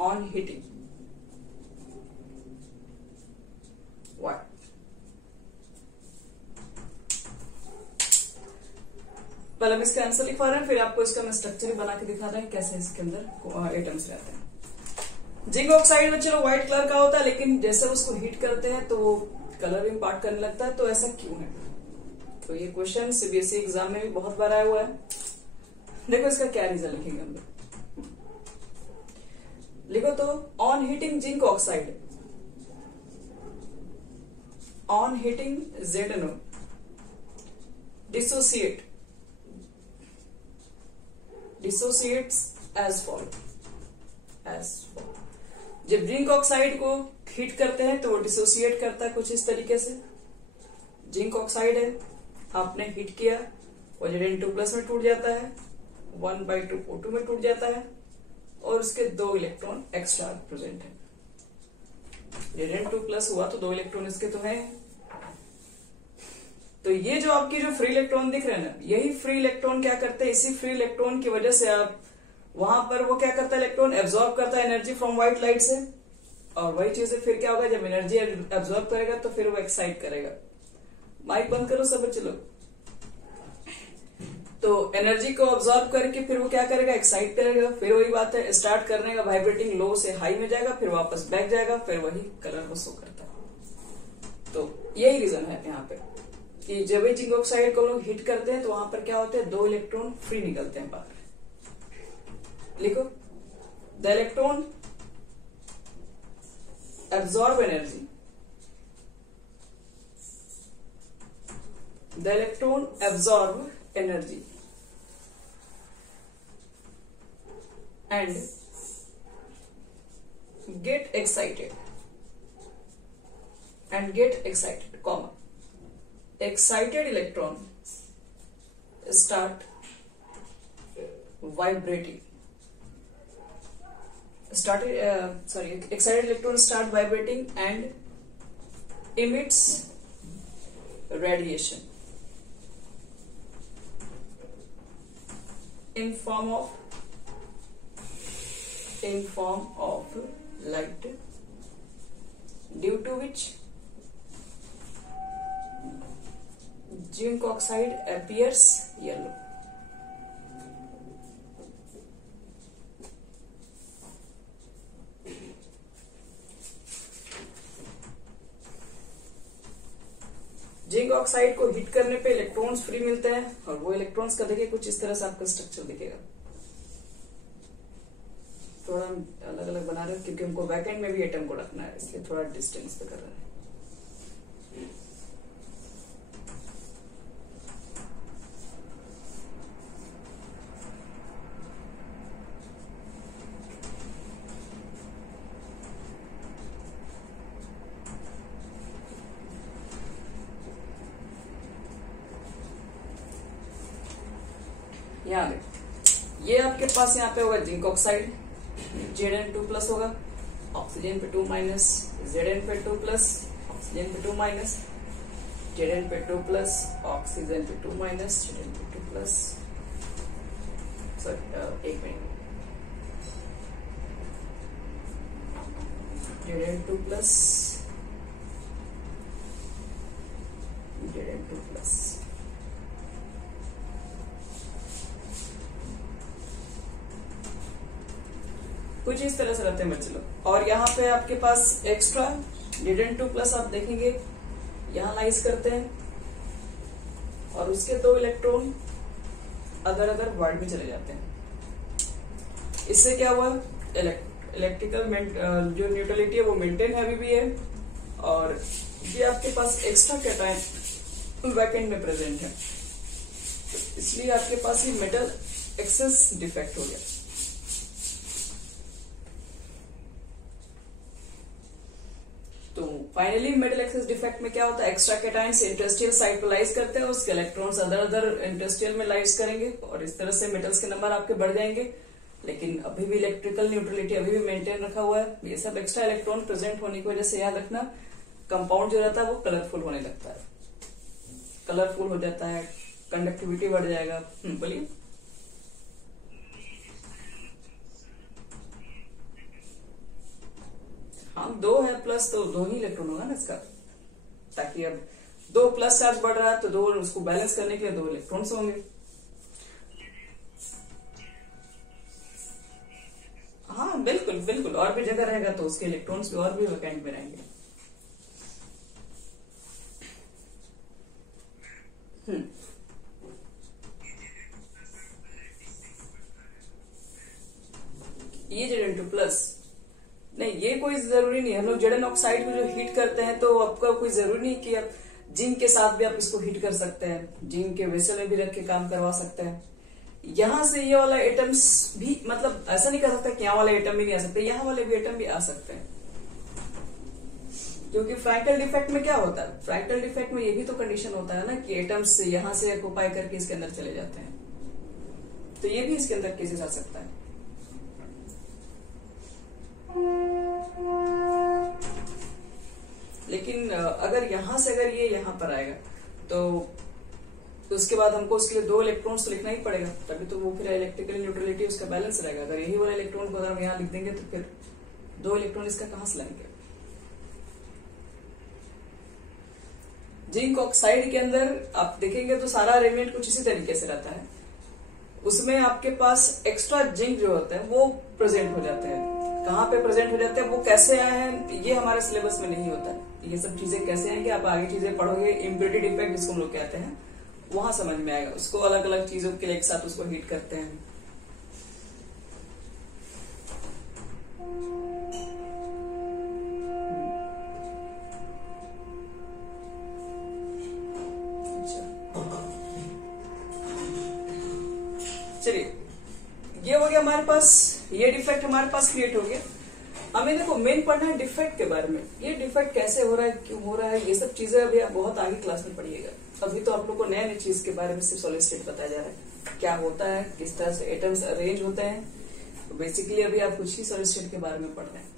on heating. White पहले हम इसका आंसर लिखवा रहे हैं, फिर आपको इसका मैं स्ट्रक्चर बना के दिखा रहे हैं कैसे इसके अंदर एटम्स रहते हैं। जिंक ऑक्साइड बच्चे लोग व्हाइट कलर का होता है, लेकिन जैसे उसको हीट करते हैं तो कलरिंग पार्ट करने लगता है, तो ऐसा क्यों है? तो ये क्वेश्चन सीबीएसई एग्जाम में भी बहुत बार आया हुआ है। देखो इसका क्या रीजन लिखेंगे हम लोग। लिखो तो on heating zinc oxide, on heating ZnO dissociates as follows। जब जिंक ऑक्साइड को हीट करते हैं तो वो डिसोसिएट करता है कुछ इस तरीके से। जिंक ऑक्साइड है, आपने हीट किया, वो Zn2+ में टूट जाता है, 1/2 O2 में टूट जाता है, और उसके 2 इलेक्ट्रॉन एक्स्ट्रा प्रेजेंट है। Zn2+ हुआ तो 2 इलेक्ट्रॉन इसके तो है। तो ये जो आपकी जो फ्री इलेक्ट्रॉन दिख रहे हैं ना, यही फ्री इलेक्ट्रॉन क्या करते हैं, इसी फ्री इलेक्ट्रॉन की वजह से आप वहां पर वो क्या करता है, इलेक्ट्रॉन एब्जॉर्ब करता है एनर्जी फ्रॉम व्हाइट लाइट से, और वही चीज से फिर क्या होगा, जब एनर्जी एब्जॉर्ब करेगा तो फिर वो एक्साइट करेगा। माइक बंद करो सब बच्चे लोग। तो एनर्जी को ऑब्जॉर्व करके फिर वो क्या करेगा, एक्साइट करेगा। फिर वही बात है, स्टार्ट करने का वाइब्रेटिंग लो से हाई में जाएगा, फिर वापस बैक जाएगा, फिर वही कलर को शो करता है। तो यही रीजन है यहाँ पे कि जब भी जिंक ऑक्साइड को लोग हीट करते हैं तो वहां पर क्या होता है, 2 इलेक्ट्रॉन फ्री निकलते हैं बाहर। लिखो the electron absorb energy, the electron absorb energy and get excited comma excited electron start vibrating excited electron start vibrating and emits radiation in form of light, due to which zinc oxide appears yellow। Zinc oxide को heat करने पे electrons free मिलते हैं, और वो electrons का देखिए कुछ इस तरह से आपका स्ट्रक्चर दिखेगा। थोड़ा अलग अलग बना रहे हैं क्योंकि हमको बैकएंड में भी एटम को रखना है, इसलिए थोड़ा डिस्टेंस पे कर रहे हैं। यहाँ देखो, ये आपके पास यहाँ पे होगा जिंक ऑक्साइड, Zn2+ होगा, ऑक्सीजन पे 2 माइनस, Zn पे 2+, ऑक्सीजन पे 2 माइनस, Zn पे 2+, ऑक्सीजन पे 2 माइनस, Zn पे 2+, सॉरी एक मिनट, Zn2+, Zn2+, कुछ इस तरह से रहते हैं बच्चे लोग। और यहाँ पे आपके पास एक्स्ट्रा Zn2+ आप देखेंगे यहाँ लाइज करते हैं, और उसके 2 इलेक्ट्रॉन अदर वर्ल्ड में चले जाते हैं। इससे क्या हुआ, इलेक्ट्रिकल जो न्यूट्रलिटी है वो मेंटेन है अभी भी है, और ये आपके पास एक्स्ट्रा कैटायन बैकएंड में प्रेजेंट है, इसलिए आपके पास ये मेटल एक्सेस डिफेक्ट हो गया। तो फाइनली मेटल एक्सेस डिफेक्ट में क्या होता है, एक्स्ट्रा कैटायंस इंडस्ट्रियल साइड पर लाइज करते हैं, उसके इलेक्ट्रॉन्स अदर इंडस्ट्रियल में लाइज करेंगे, और इस तरह से मेटल्स के नंबर आपके बढ़ जाएंगे। लेकिन अभी भी इलेक्ट्रिकल न्यूट्रलिटी अभी भी मेंटेन रखा हुआ है। ये सब एक्स्ट्रा इलेक्ट्रॉन प्रेजेंट होने की वजह से याद रखना, कंपाउंड जो रहता है वो कलरफुल होने लगता है, कलरफुल हो जाता है, कंडक्टिविटी बढ़ जाएगा। बोलिए। हाँ 2 है प्लस, तो 2 ही इलेक्ट्रॉन होगा ना इसका, ताकि अब 2 प्लस चार्ज बढ़ रहा है तो 2 उसको बैलेंस करने के लिए 2 इलेक्ट्रॉन्स होंगे। हाँ बिल्कुल, और भी जगह रहेगा तो उसके इलेक्ट्रॉन्स भी और भी वैकेंट में रहेंगे। ये Zn2 प्लस नहीं, ये कोई जरूरी नहीं है। हम लोग जेडन ऑक्साइड को जो हीट करते हैं तो आपका कोई जरूरी नहीं कि आप जिंक के साथ भी आप इसको हीट कर सकते हैं, जिंक के वेसल में भी रख के काम करवा सकते हैं। यहां से ये वाला एटम्स भी, मतलब ऐसा नहीं कर सकता कि यहाँ वाले एटम भी नहीं आ सकते, यहाँ वाले भी एटम भी आ सकते हैं। क्योंकि फ्रैक्टल डिफेक्ट में क्या होता है, फ्रैक्टल डिफेक्ट में ये भी तो कंडीशन होता है ना कि एटम्स यहां से ऑक्यूपाई करके इसके अंदर चले जाते हैं, तो ये भी इसके अंदर केसेस आ सकता है। लेकिन अगर यहां से अगर ये यहां पर आएगा तो उसके बाद हमको उसके लिए 2 इलेक्ट्रॉन्स तो लिखना ही पड़ेगा, तभी तो वो फिर इलेक्ट्रिकल न्यूट्रलिटी उसका बैलेंस रहेगा। अगर यही वाला इलेक्ट्रॉन को अगर हम यहाँ लिख देंगे तो फिर 2 इलेक्ट्रॉन इसका कहां से लाएंगे। जिंक ऑक्साइड के अंदर आप देखेंगे तो सारा अरेंजमेंट कुछ इसी तरीके से रहता है। उसमें आपके पास एक्स्ट्रा जिंक जो होते हैं वो प्रेजेंट हो जाते हैं। कहाँ पे प्रेजेंट हो जाते हैं, वो कैसे आए हैं, ये हमारे सिलेबस में नहीं होता है। ये सब चीजें कैसे हैं कि आप आगे चीजें पढ़ोगे, इम्प्योरिटी डिफेक्ट जिसको हम लोग कहते हैं, वहां समझ में आएगा। उसको अलग अलग चीजों के लिए एक साथ उसको हीट करते हैं। चलिए, ये हो गया हमारे पास, ये डिफेक्ट हमारे पास क्रिएट हो गया। हमें देखो मेन पढ़ना है डिफेक्ट के बारे में। ये डिफेक्ट कैसे हो रहा है, क्यों हो रहा है, ये सब चीजें अभी आप बहुत आगे क्लास में पढ़िएगा। अभी तो आप लोग को नए नई चीज के बारे में सिर्फ सॉलिड स्टेट बताया जा रहा है, क्या होता है, किस तरह से एटम्स अरेंज होते हैं। तो बेसिकली अभी आप कुछ ही सॉलिड स्टेट के बारे में पढ़ रहे हैं।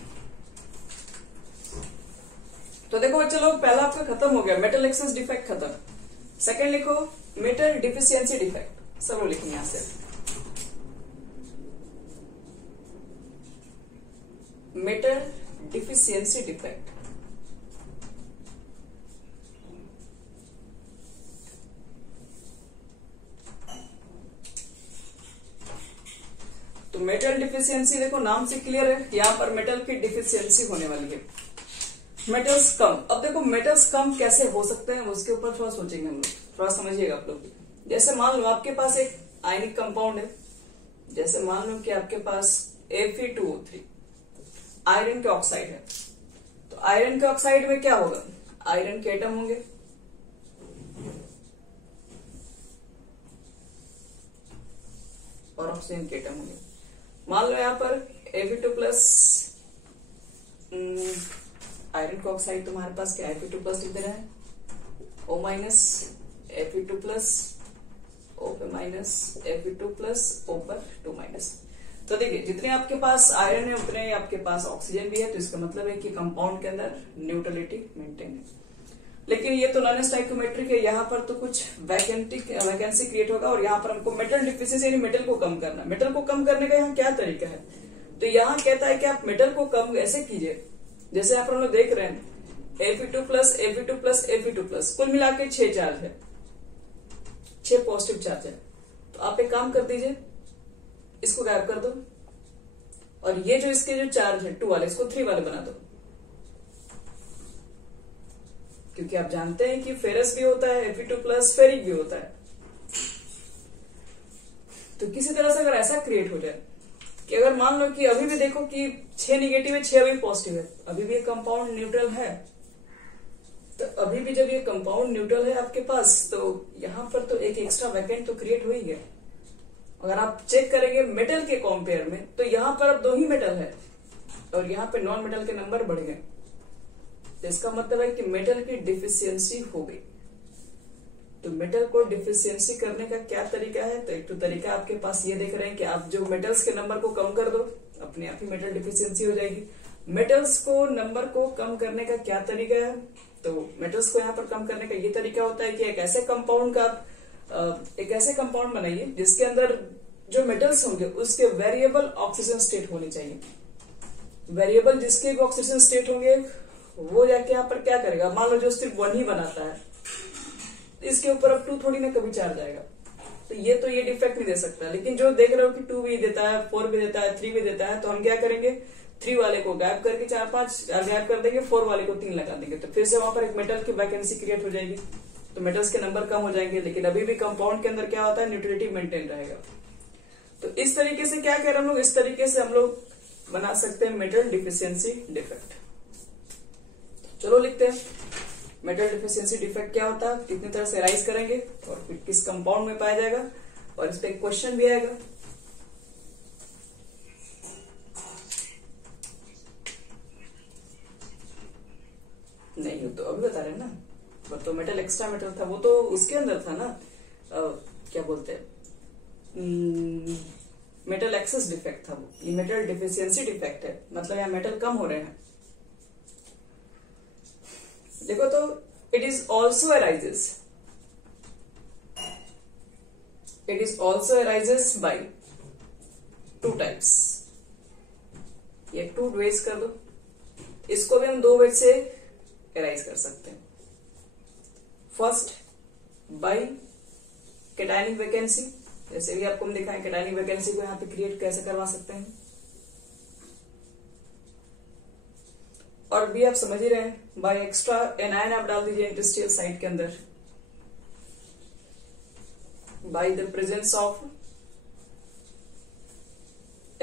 तो देखो चलो, पहला आपका खत्म हो गया, मेटल एक्सेस डिफेक्ट खत्म। सेकेंड लिखो मेटल डिफिशियंसी डिफेक्ट, सब लोग लिखेंगे यहां से। मेटल डिफिशियंसी डिफेक्ट, तो मेटल डिफिशियंसी देखो नाम से क्लियर है, यहां पर मेटल की डिफिशियंसी होने वाली है। मेटल्स कम, अब देखो मेटल्स कम कैसे हो सकते हैं उसके ऊपर थोड़ा सोचेंगे हम लोग, थोड़ा समझिएगा आप लोग। जैसे मान लो आपके पास एक आयनिक कंपाउंड है, जैसे मान लो कि आपके पास Fe2O3 आयरन के ऑक्साइड है। तो आयरन के ऑक्साइड में क्या होगा, आयरन के एटम होंगे, और ऑक्सीजन के एटम होंगे। मान लो यहां पर Fe2 प्लस आयरन का ऑक्साइड तुम्हारे पास क्या Fe2 प्लस लिख दे रहा है, O minus Fe2 plus O पे माइनस Fe2 प्लस O पर 2 माइनस। तो देखिए जितने आपके पास आयरन है उतने आपके पास ऑक्सीजन भी है, तो इसका मतलब है कि कंपाउंड के अंदर न्यूट्रलिटी मेंटेन है। लेकिन ये तो नॉन स्टाइकोमेट्रिक है, यहाँ पर तो कुछ वैकेंसी क्रिएट होगा, और यहाँ पर हमको मेटल डिफिशियंसी यानी मेटल को कम करना। मेटल को कम करने का यहाँ क्या तरीका है, तो यहाँ कहता है कि आप मेटल को कम ऐसे कीजिए, जैसे यहाँ पर हम लोग देख रहे हैं Fe2 plus Fe2 plus Fe2 plus, कुल मिला के 6 चार्ज है, 6 पॉजिटिव चार्ज है। तो आप एक काम कर दीजिए, इसको गायब कर दो, और ये जो इसके जो चार्ज है 2 वाले, इसको 3 वाले बना दो। क्योंकि आप जानते हैं कि फेरस भी होता है, Fe2 प्लस फेरिक भी होता है। तो किसी तरह से अगर ऐसा क्रिएट हो जाए कि अगर मान लो कि अभी भी देखो कि 6 निगेटिव है, 6 अभी पॉजिटिव है, अभी भी ये कंपाउंड न्यूट्रल है। तो अभी भी जब ये कंपाउंड न्यूट्रल है आपके पास, तो यहां पर तो एक एक्स्ट्रा वैकेंट तो क्रिएट हो ही गया। अगर आप चेक करेंगे मेटल के कंपेयर में, तो यहां पर अब 2 ही मेटल है, और यहाँ पे नॉन मेटल के नंबर बढ़ गए। तो इसका मतलब है कि मेटल की डिफिशियंसी हो गई। तो मेटल को डिफिशियंसी करने का क्या तरीका है, तो एक तो तरीका आपके पास ये देख रहे हैं कि आप जो मेटल्स के नंबर को कम कर दो, अपने आप ही मेटल डिफिशियंसी हो जाएगी। मेटल्स को नंबर को कम करने का क्या तरीका है, तो मेटल्स को यहाँ पर कम करने का ये तरीका होता है कि एक ऐसे कंपाउंड बनाइए जिसके अंदर जो मेटल्स होंगे उसके वेरिएबल ऑक्सीजन स्टेट होनी चाहिए। वेरिएबल जिसके भी ऑक्सीजन स्टेट होंगे वो जाके यहाँ पर क्या करेगा, मान लो जो सिर्फ 1 ही बनाता है, इसके ऊपर अब 2 थोड़ी ना कभी चार्ज आएगा। तो ये डिफेक्ट नहीं दे सकता। लेकिन जो देख रहे हो कि 2 भी देता है, 4 भी देता है, 3 भी देता है, तो हम क्या करेंगे, 3 वाले को गायब करके 4-5 गायब कर देंगे, 4 वाले को 3 लगा देंगे, तो फिर से वहां पर एक मेटल की वैकेंसी क्रिएट हो जाएगी। तो मेटल्स के नंबर कम हो जाएंगे, लेकिन अभी भी कंपाउंड के अंदर क्या होता है, न्यूट्रलिटी मेंटेन रहेगा। तो इस तरीके से क्या कह रहे हैं हम लोग, इस तरीके से हम लोग बना सकते हैं मेटल डिफिशियंसी डिफेक्ट। चलो लिखते हैं मेटल डिफिशियंसी डिफेक्ट क्या होता है, कितनी तरह से राइज करेंगे और फिर किस कंपाउंड में पाया जाएगा, और इस पे एक क्वेश्चन भी आएगा। नहीं हो तो अभी बता रहे हैं ना, वो तो मेटल एक्स्ट्रा मेटल था, वो तो उसके अंदर था ना, क्या बोलते हैं, मेटल एक्सेस डिफेक्ट था वो, ये मेटल डिफिशियंसी डिफेक्ट है, मतलब यहाँ मेटल कम हो रहे हैं। देखो तो it is also arises by two types, ये टू वेज कर दो, इसको भी हम दो वेज से अराइज कर सकते हैं। फर्स्ट बाय कैटायनिक वैकेंसी, जैसे भी आपको हम दिखाएं कैटायनिक वैकेंसी को यहाँ पे क्रिएट कैसे करवा सकते हैं, और भी आप समझ ही रहे हैं, बाय एक्स्ट्रा एनायन आप डाल दीजिए इंडस्ट्रियल साइट के अंदर, bye the presence of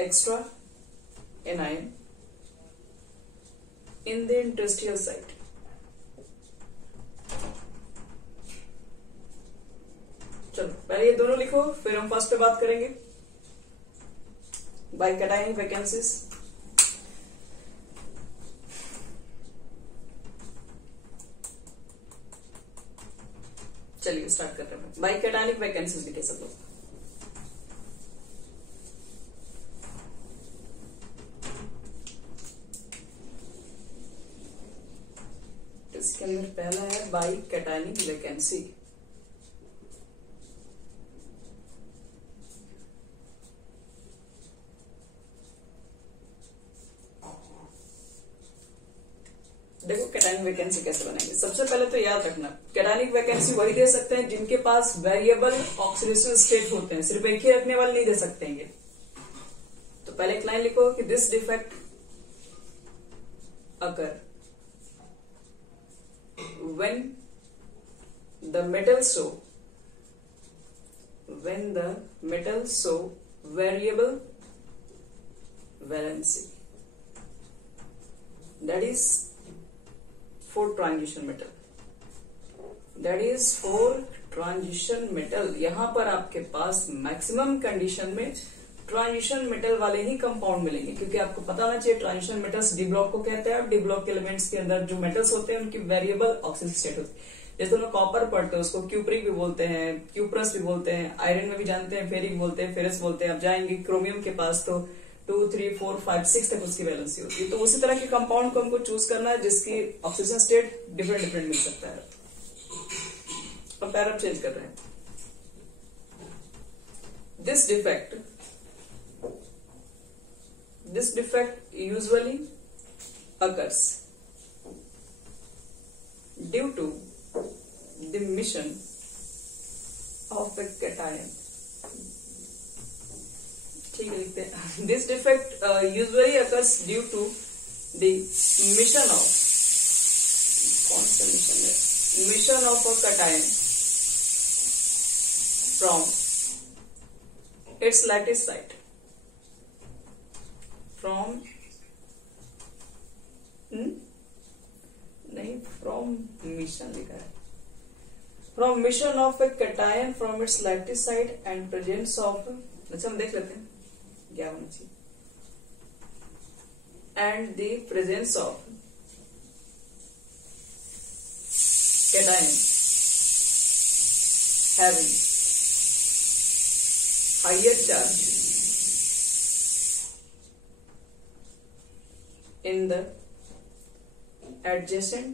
extra anion in the industrial site. चलो पहले ये दोनों लिखो, फिर हम फर्स्ट पे बात करेंगे। बाय कैटायनिक वैकेंसीज, चलिए स्टार्ट कर रहे हैं। बाय कैटायनिक वैकेंसीज लिखे सब लोग। इसके अंदर पहला है बाय कैटायनिक वैकेंसी। देखो कैटायनिक वैकेंसी कैसे बनाएंगे, सबसे पहले तो याद रखना कैटायनिक वैकेंसी वही दे सकते हैं जिनके पास वेरिएबल ऑक्सीडेशन स्टेट होते हैं, सिर्फ एक ही रखने वाले नहीं दे सकते हैं। तो पहले एक लाइन लिखो कि this defect occur when the metals show variable valency, that is for transition metal, यहां पर आपके पास मैक्सिमम कंडीशन में ट्रांजिशन मेटल वाले ही कंपाउंड मिलेंगे, क्योंकि आपको पता होना चाहिए ट्रांजिशन मेटल्स डी ब्लॉक को कहते हैं, और डी ब्लॉक के एलिमेंट्स के अंदर जो मेटल्स होते हैं उनकी वेरिएबल ऑक्सीजन स्टेट होती है। जैसे हम लोग कॉपर पढ़ते हैं उसको क्यूप्रिक भी बोलते हैं, क्यूप्रस भी बोलते हैं, आयरन में भी जानते हैं फेरिक बोलते हैं, फेरस बोलते हैं। आप जाएंगे क्रोमियम के पास तो 2, 3, 4, 5, 6 तक उसकी वैलेंसी होती है। तो उसी तरह के कंपाउंड को हमको चूज करना है जिसकी ऑक्सीजन स्टेट डिफरेंट मिल सकता है। अब पैराग्राफ चेंज कर रहे हैं। This defect usually occurs due to the mission of a cation. ठीक है लिखते हैं। This defect usually occurs due to the mission of, कौन सा मिशन है, mission of a cation from its lattice site, from नहीं, from mission लिखा है, from mission of a cation from its lattice site and presence of, अच्छा हम देख लेते हैं क्या होना चाहिए, and the presence of cation having higher charge in the adjacent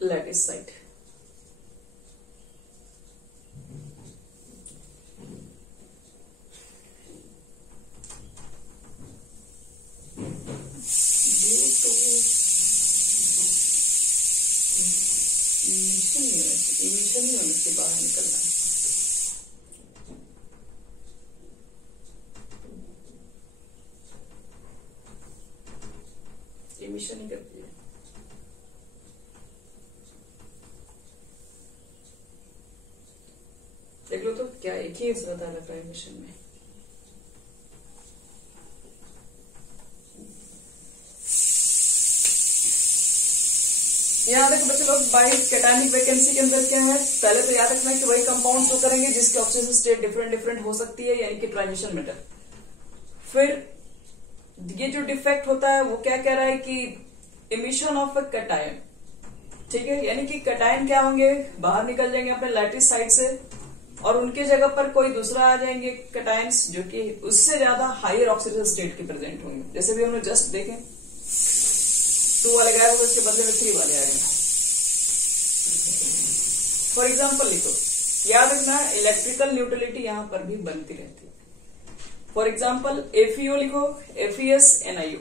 lattice site. Emission ही होने से बाहर निकलना है। इमिशन ही करती है। देख लो तो क्या एक ही बता रहता है इमिशन में। याद रखो बच्चे लोग, बाई कैटायनिक वैकेंसी के अंदर क्या है, पहले तो याद रखना है कि वही कंपाउंड शो करेंगे जिसके ऑक्सीजन स्टेट डिफरेंट हो सकती है, यानी कि ट्रांजिशन मेटल। फिर ये जो डिफेक्ट होता है वो क्या कह रहा है कि इमिशन ऑफ अ कैटायन, ठीक है, यानी कि कैटायन क्या होंगे, बाहर निकल जाएंगे अपने लैटिस साइड से और उनके जगह पर कोई दूसरा आ जाएंगे कैटायंस जो कि उससे ज्यादा हायर ऑक्सीजन स्टेट के प्रेजेंट होंगे। जैसे भी हमने जस्ट देखे 2 वाले गायब होंगे, उसके बदले में 3 वाले आएंगे। फॉर एग्जाम्पल लिखो, याद रखना इलेक्ट्रिकल न्यूट्रलिटी यहां पर भी बनती रहती है। फॉर एग्जाम्पल एफईओ लिखो, FES NIO,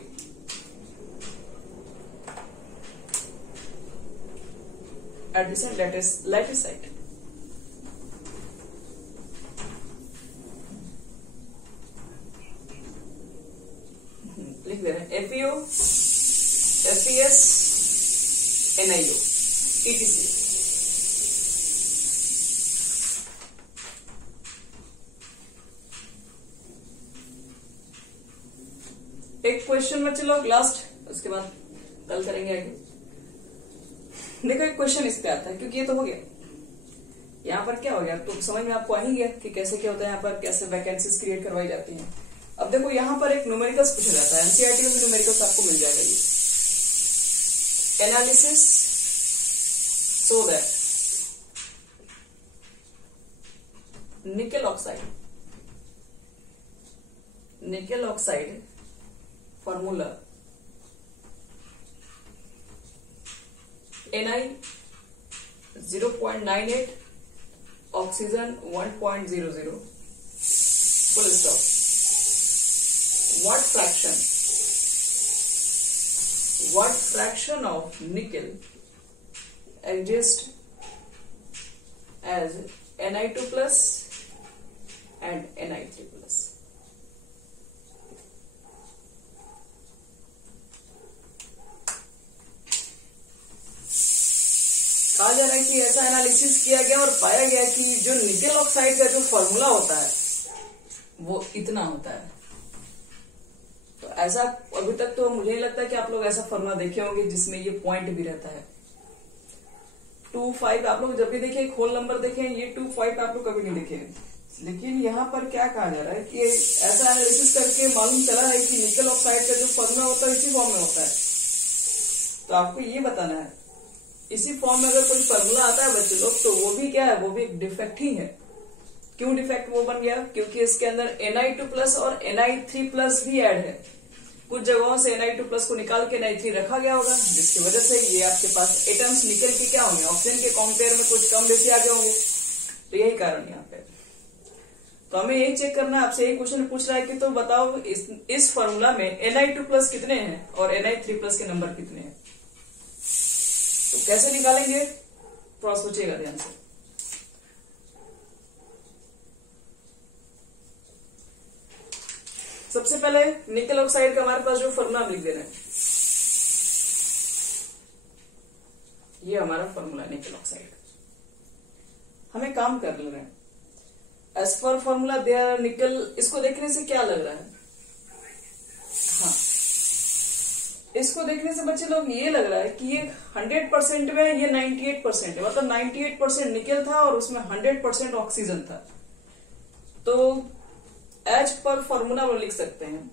addition lattice site. लिख दे रहे हैं एफईओ, एफईएस, एनआईओ, ईटीसी। एक क्वेश्चन में चलो लास्ट, उसके बाद कल करेंगे आगे। देखो एक क्वेश्चन इस पे आता है, क्योंकि ये तो हो गया, यहाँ पर क्या हो गया तो समझ में आपको आ ही गया कि कैसे क्या होता है, यहाँ पर कैसे वैकेंसीज क्रिएट करवाई जाती हैं। अब देखो यहाँ पर एक न्यूमेरिकल्स पूछा जाता है, एनसीईआरटी में भी न्यूमेरिकल्स आपको मिल जाएगा। ये analysis so that nickel oxide formula Na 0.98, oxygen 1.00, full stop. What fraction of nickel exists as Ni2 plus and Ni3 plus? कहा जा रहा है कि ऐसा एनालिसिस किया गया और पाया गया कि जो निकेल ऑक्साइड का जो फॉर्मूला होता है वो इतना होता है। तो ऐसा अभी तक तो मुझे नहीं लगता कि आप लोग ऐसा फॉर्मूला देखे होंगे जिसमें ये पॉइंट भी रहता है। 2.5 आप लोग जब भी देखे, एक होल नंबर देखे, ये 2.5 आप लोग कभी नहीं देखे। लेकिन यहाँ पर क्या कहा जा रहा है कि ऐसा एनालिसिस करके मालूम चला है कि निकेल ऑक्साइड का जो फॉर्मूला होता है इसी फॉर्म में होता है। तो आपको ये बताना है, इसी फॉर्म में अगर कोई फॉर्मूला आता है बच्चे लोग, तो वो भी क्या है, वो भी एक डिफेक्ट ही है। क्यों डिफेक्ट वो बन गया, क्योंकि इसके अंदर Ni2 प्लस और Ni3 प्लस भी ऐड है। कुछ जगहों से Ni2 प्लस को निकाल के Ni3 रखा गया होगा, जिसकी वजह से ये आपके पास एटम्स निकल के क्या होंगे, ऑक्सीजन के कंपेयर में कुछ कम बेसी आगे होंगे। तो यही कारण यहाँ पे। तो हमें यही चेक करना है, आपसे यही क्वेश्चन पूछ रहा है कि तो बताओ इस फॉर्मूला में Ni2 प्लस कितने हैं और Ni3 प्लस के नंबर कितने हैं। तो कैसे निकालेंगे, थोड़ा सोचिएगा ध्यान से। सबसे पहले निकेल ऑक्साइड का हमारे पास जो फॉर्मूला हम लिख दे रहे हैं, ये हमारा फॉर्मूला है निकेल ऑक्साइड। हमें काम कर ले रहे हैं as per formula there nickel. इसको देखने से क्या लग रहा है, हाँ, इसको देखने से बच्चे लोग ये लग रहा है कि ये 100% में ये 98% है, मतलब 98% निकेल था और उसमें 100% ऑक्सीजन था। तो एज पर फॉर्मूला वो लिख सकते हैं।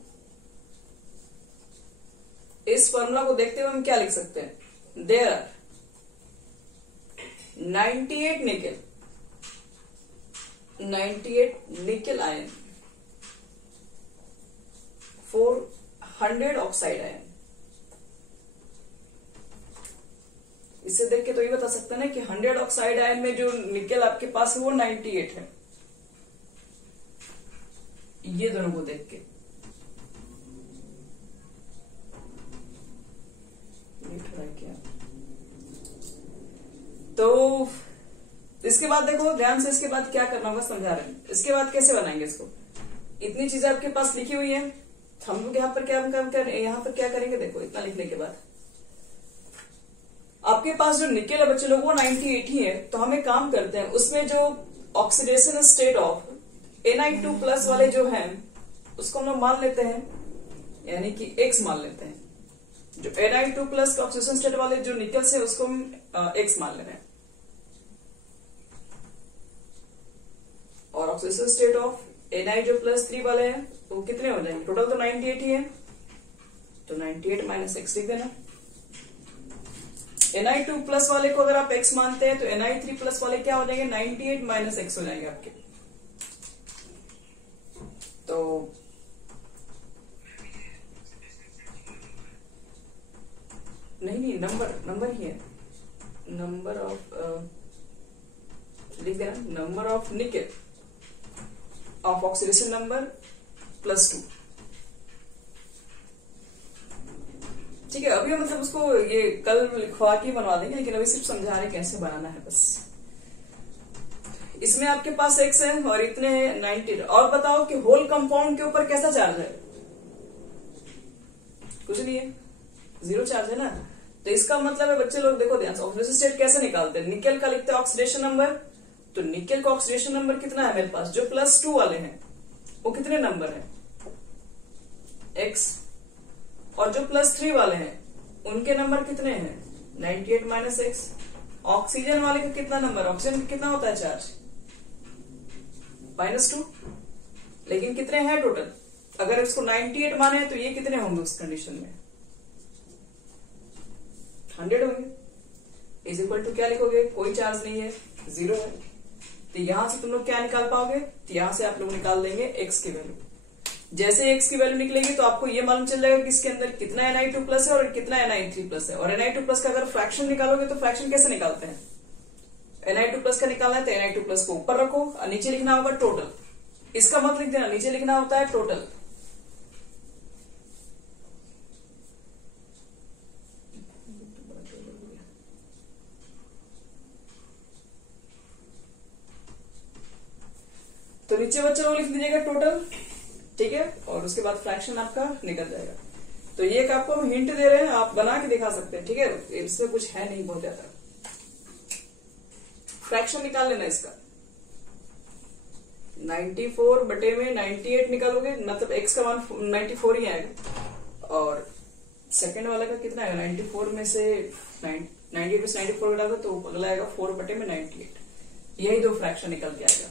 इस फॉर्मूला को देखते हुए हम क्या लिख सकते हैं, there are 98 nickel ion for 100 oxide ion. इससे देख के तो ये बता सकते हैं ना कि 100 ऑक्साइड आयन में जो निकेल आपके पास है वो 98 है। ये दोनों को देख के क्या, तो इसके बाद देखो ध्यान से, इसके बाद क्या करना होगा समझा रहे हैं। इसके बाद कैसे बनाएंगे इसको, इतनी चीजें आपके पास लिखी हुई है, हम लोग यहाँ पर क्या करेंगे, देखो इतना लिखने के बाद आपके पास जो निकेल है बच्चे लोग वो 98 ही है, तो हम एक काम करते हैं, उसमें जो oxidation state of Na2 plus वाले जो हैं उसको हम लोग मान लेते हैं, यानी कि X मान लेते हैं। जो Na2 प्लस ऑक्सीडेशन स्टेट वाले जो निकल से उसको हम X मान ले रहे हैं, और ऑक्सीडेशन स्टेट ऑफ Na जो प्लस 3 वाले हैं वो कितने हो जाएंगे, टोटल तो 98 ही है, तो 98 माइनस एक्स लिख देना। Na2 प्लस वाले को अगर आप x मानते हैं तो Na3 प्लस वाले क्या हो जाएंगे, 98 माइनस एक्स हो जाएंगे आपके। तो नहीं नंबर ही है, नंबर ऑफ लिख देना, number of nickel of oxidation number +2। ठीक है, अभी मतलब उसको ये कल लिखवा के बनवा देंगे, लेकिन अभी सिर्फ समझा रहे कैसे बनाना है बस। इसमें आपके पास x है और इतने 90। और बताओ कि होल कंपाउंड के ऊपर कैसा चार्ज है, कुछ नहीं है, 0 चार्ज है ना। तो इसका मतलब है बच्चे लोग देखो ध्यान से, ऑक्सीडेशन स्टेट कैसे निकालते हैं, निकेल का लिखते हैं ऑक्सीडेशन नंबर, तो निकेल का ऑक्सीडेशन नंबर कितना है मेरे पास, जो +2 वाले हैं वो कितने नंबर है, x, और जो +3 वाले हैं उनके नंबर कितने हैं, 98 माइनस एक्स। ऑक्सीजन वाले का कितना नंबर, ऑक्सीजन का कितना होता है चार्ज, -2, लेकिन कितने हैं टोटल, अगर इसको 98 माने तो ये कितने होंगे उस कंडीशन में, 100 होंगे। इज इक्वल टू क्या लिखोगे, कोई चार्ज नहीं है, 0 है, तो यहां से तुम लोग क्या निकाल पाओगे, तो यहां से आप लोग निकाल देंगे x की वैल्यू। जैसे x की वैल्यू निकलेगी तो आपको ये मालूम चल जाएगा कि इसके अंदर कितना Na2 प्लस है और कितना Na3 प्लस है। और Na2 प्लस का अगर फ्रैक्शन निकालोगे तो फ्रैक्शन कैसे निकालते हैं, Na2 प्लस का निकालना है तो Na2 प्लस को ऊपर रखो और नीचे लिखना होगा टोटल। इसका मत लिख देना, नीचे लिखना होता है टोटल। तो नीचे बच्चे लोग लिख दीजिएगा टोटल, ठीक है, और उसके बाद फ्रैक्शन आपका निकल जाएगा। तो ये एक आपको हम हिंट दे रहे हैं, आप बना के दिखा सकते हैं, ठीक है, इसमें कुछ है नहीं बहुत ज्यादा। फ्रैक्शन निकाल लेना इसका, 94 बटे में 98 निकालोगे, मतलब x का मान 94 ही आएगा, और सेकंड वाला का कितना आएगा, 94 में से 98 में से 94 घटा दो तो अगला आएगा 4 बटे में 98। यही दो फ्रैक्शन निकल के आएगा।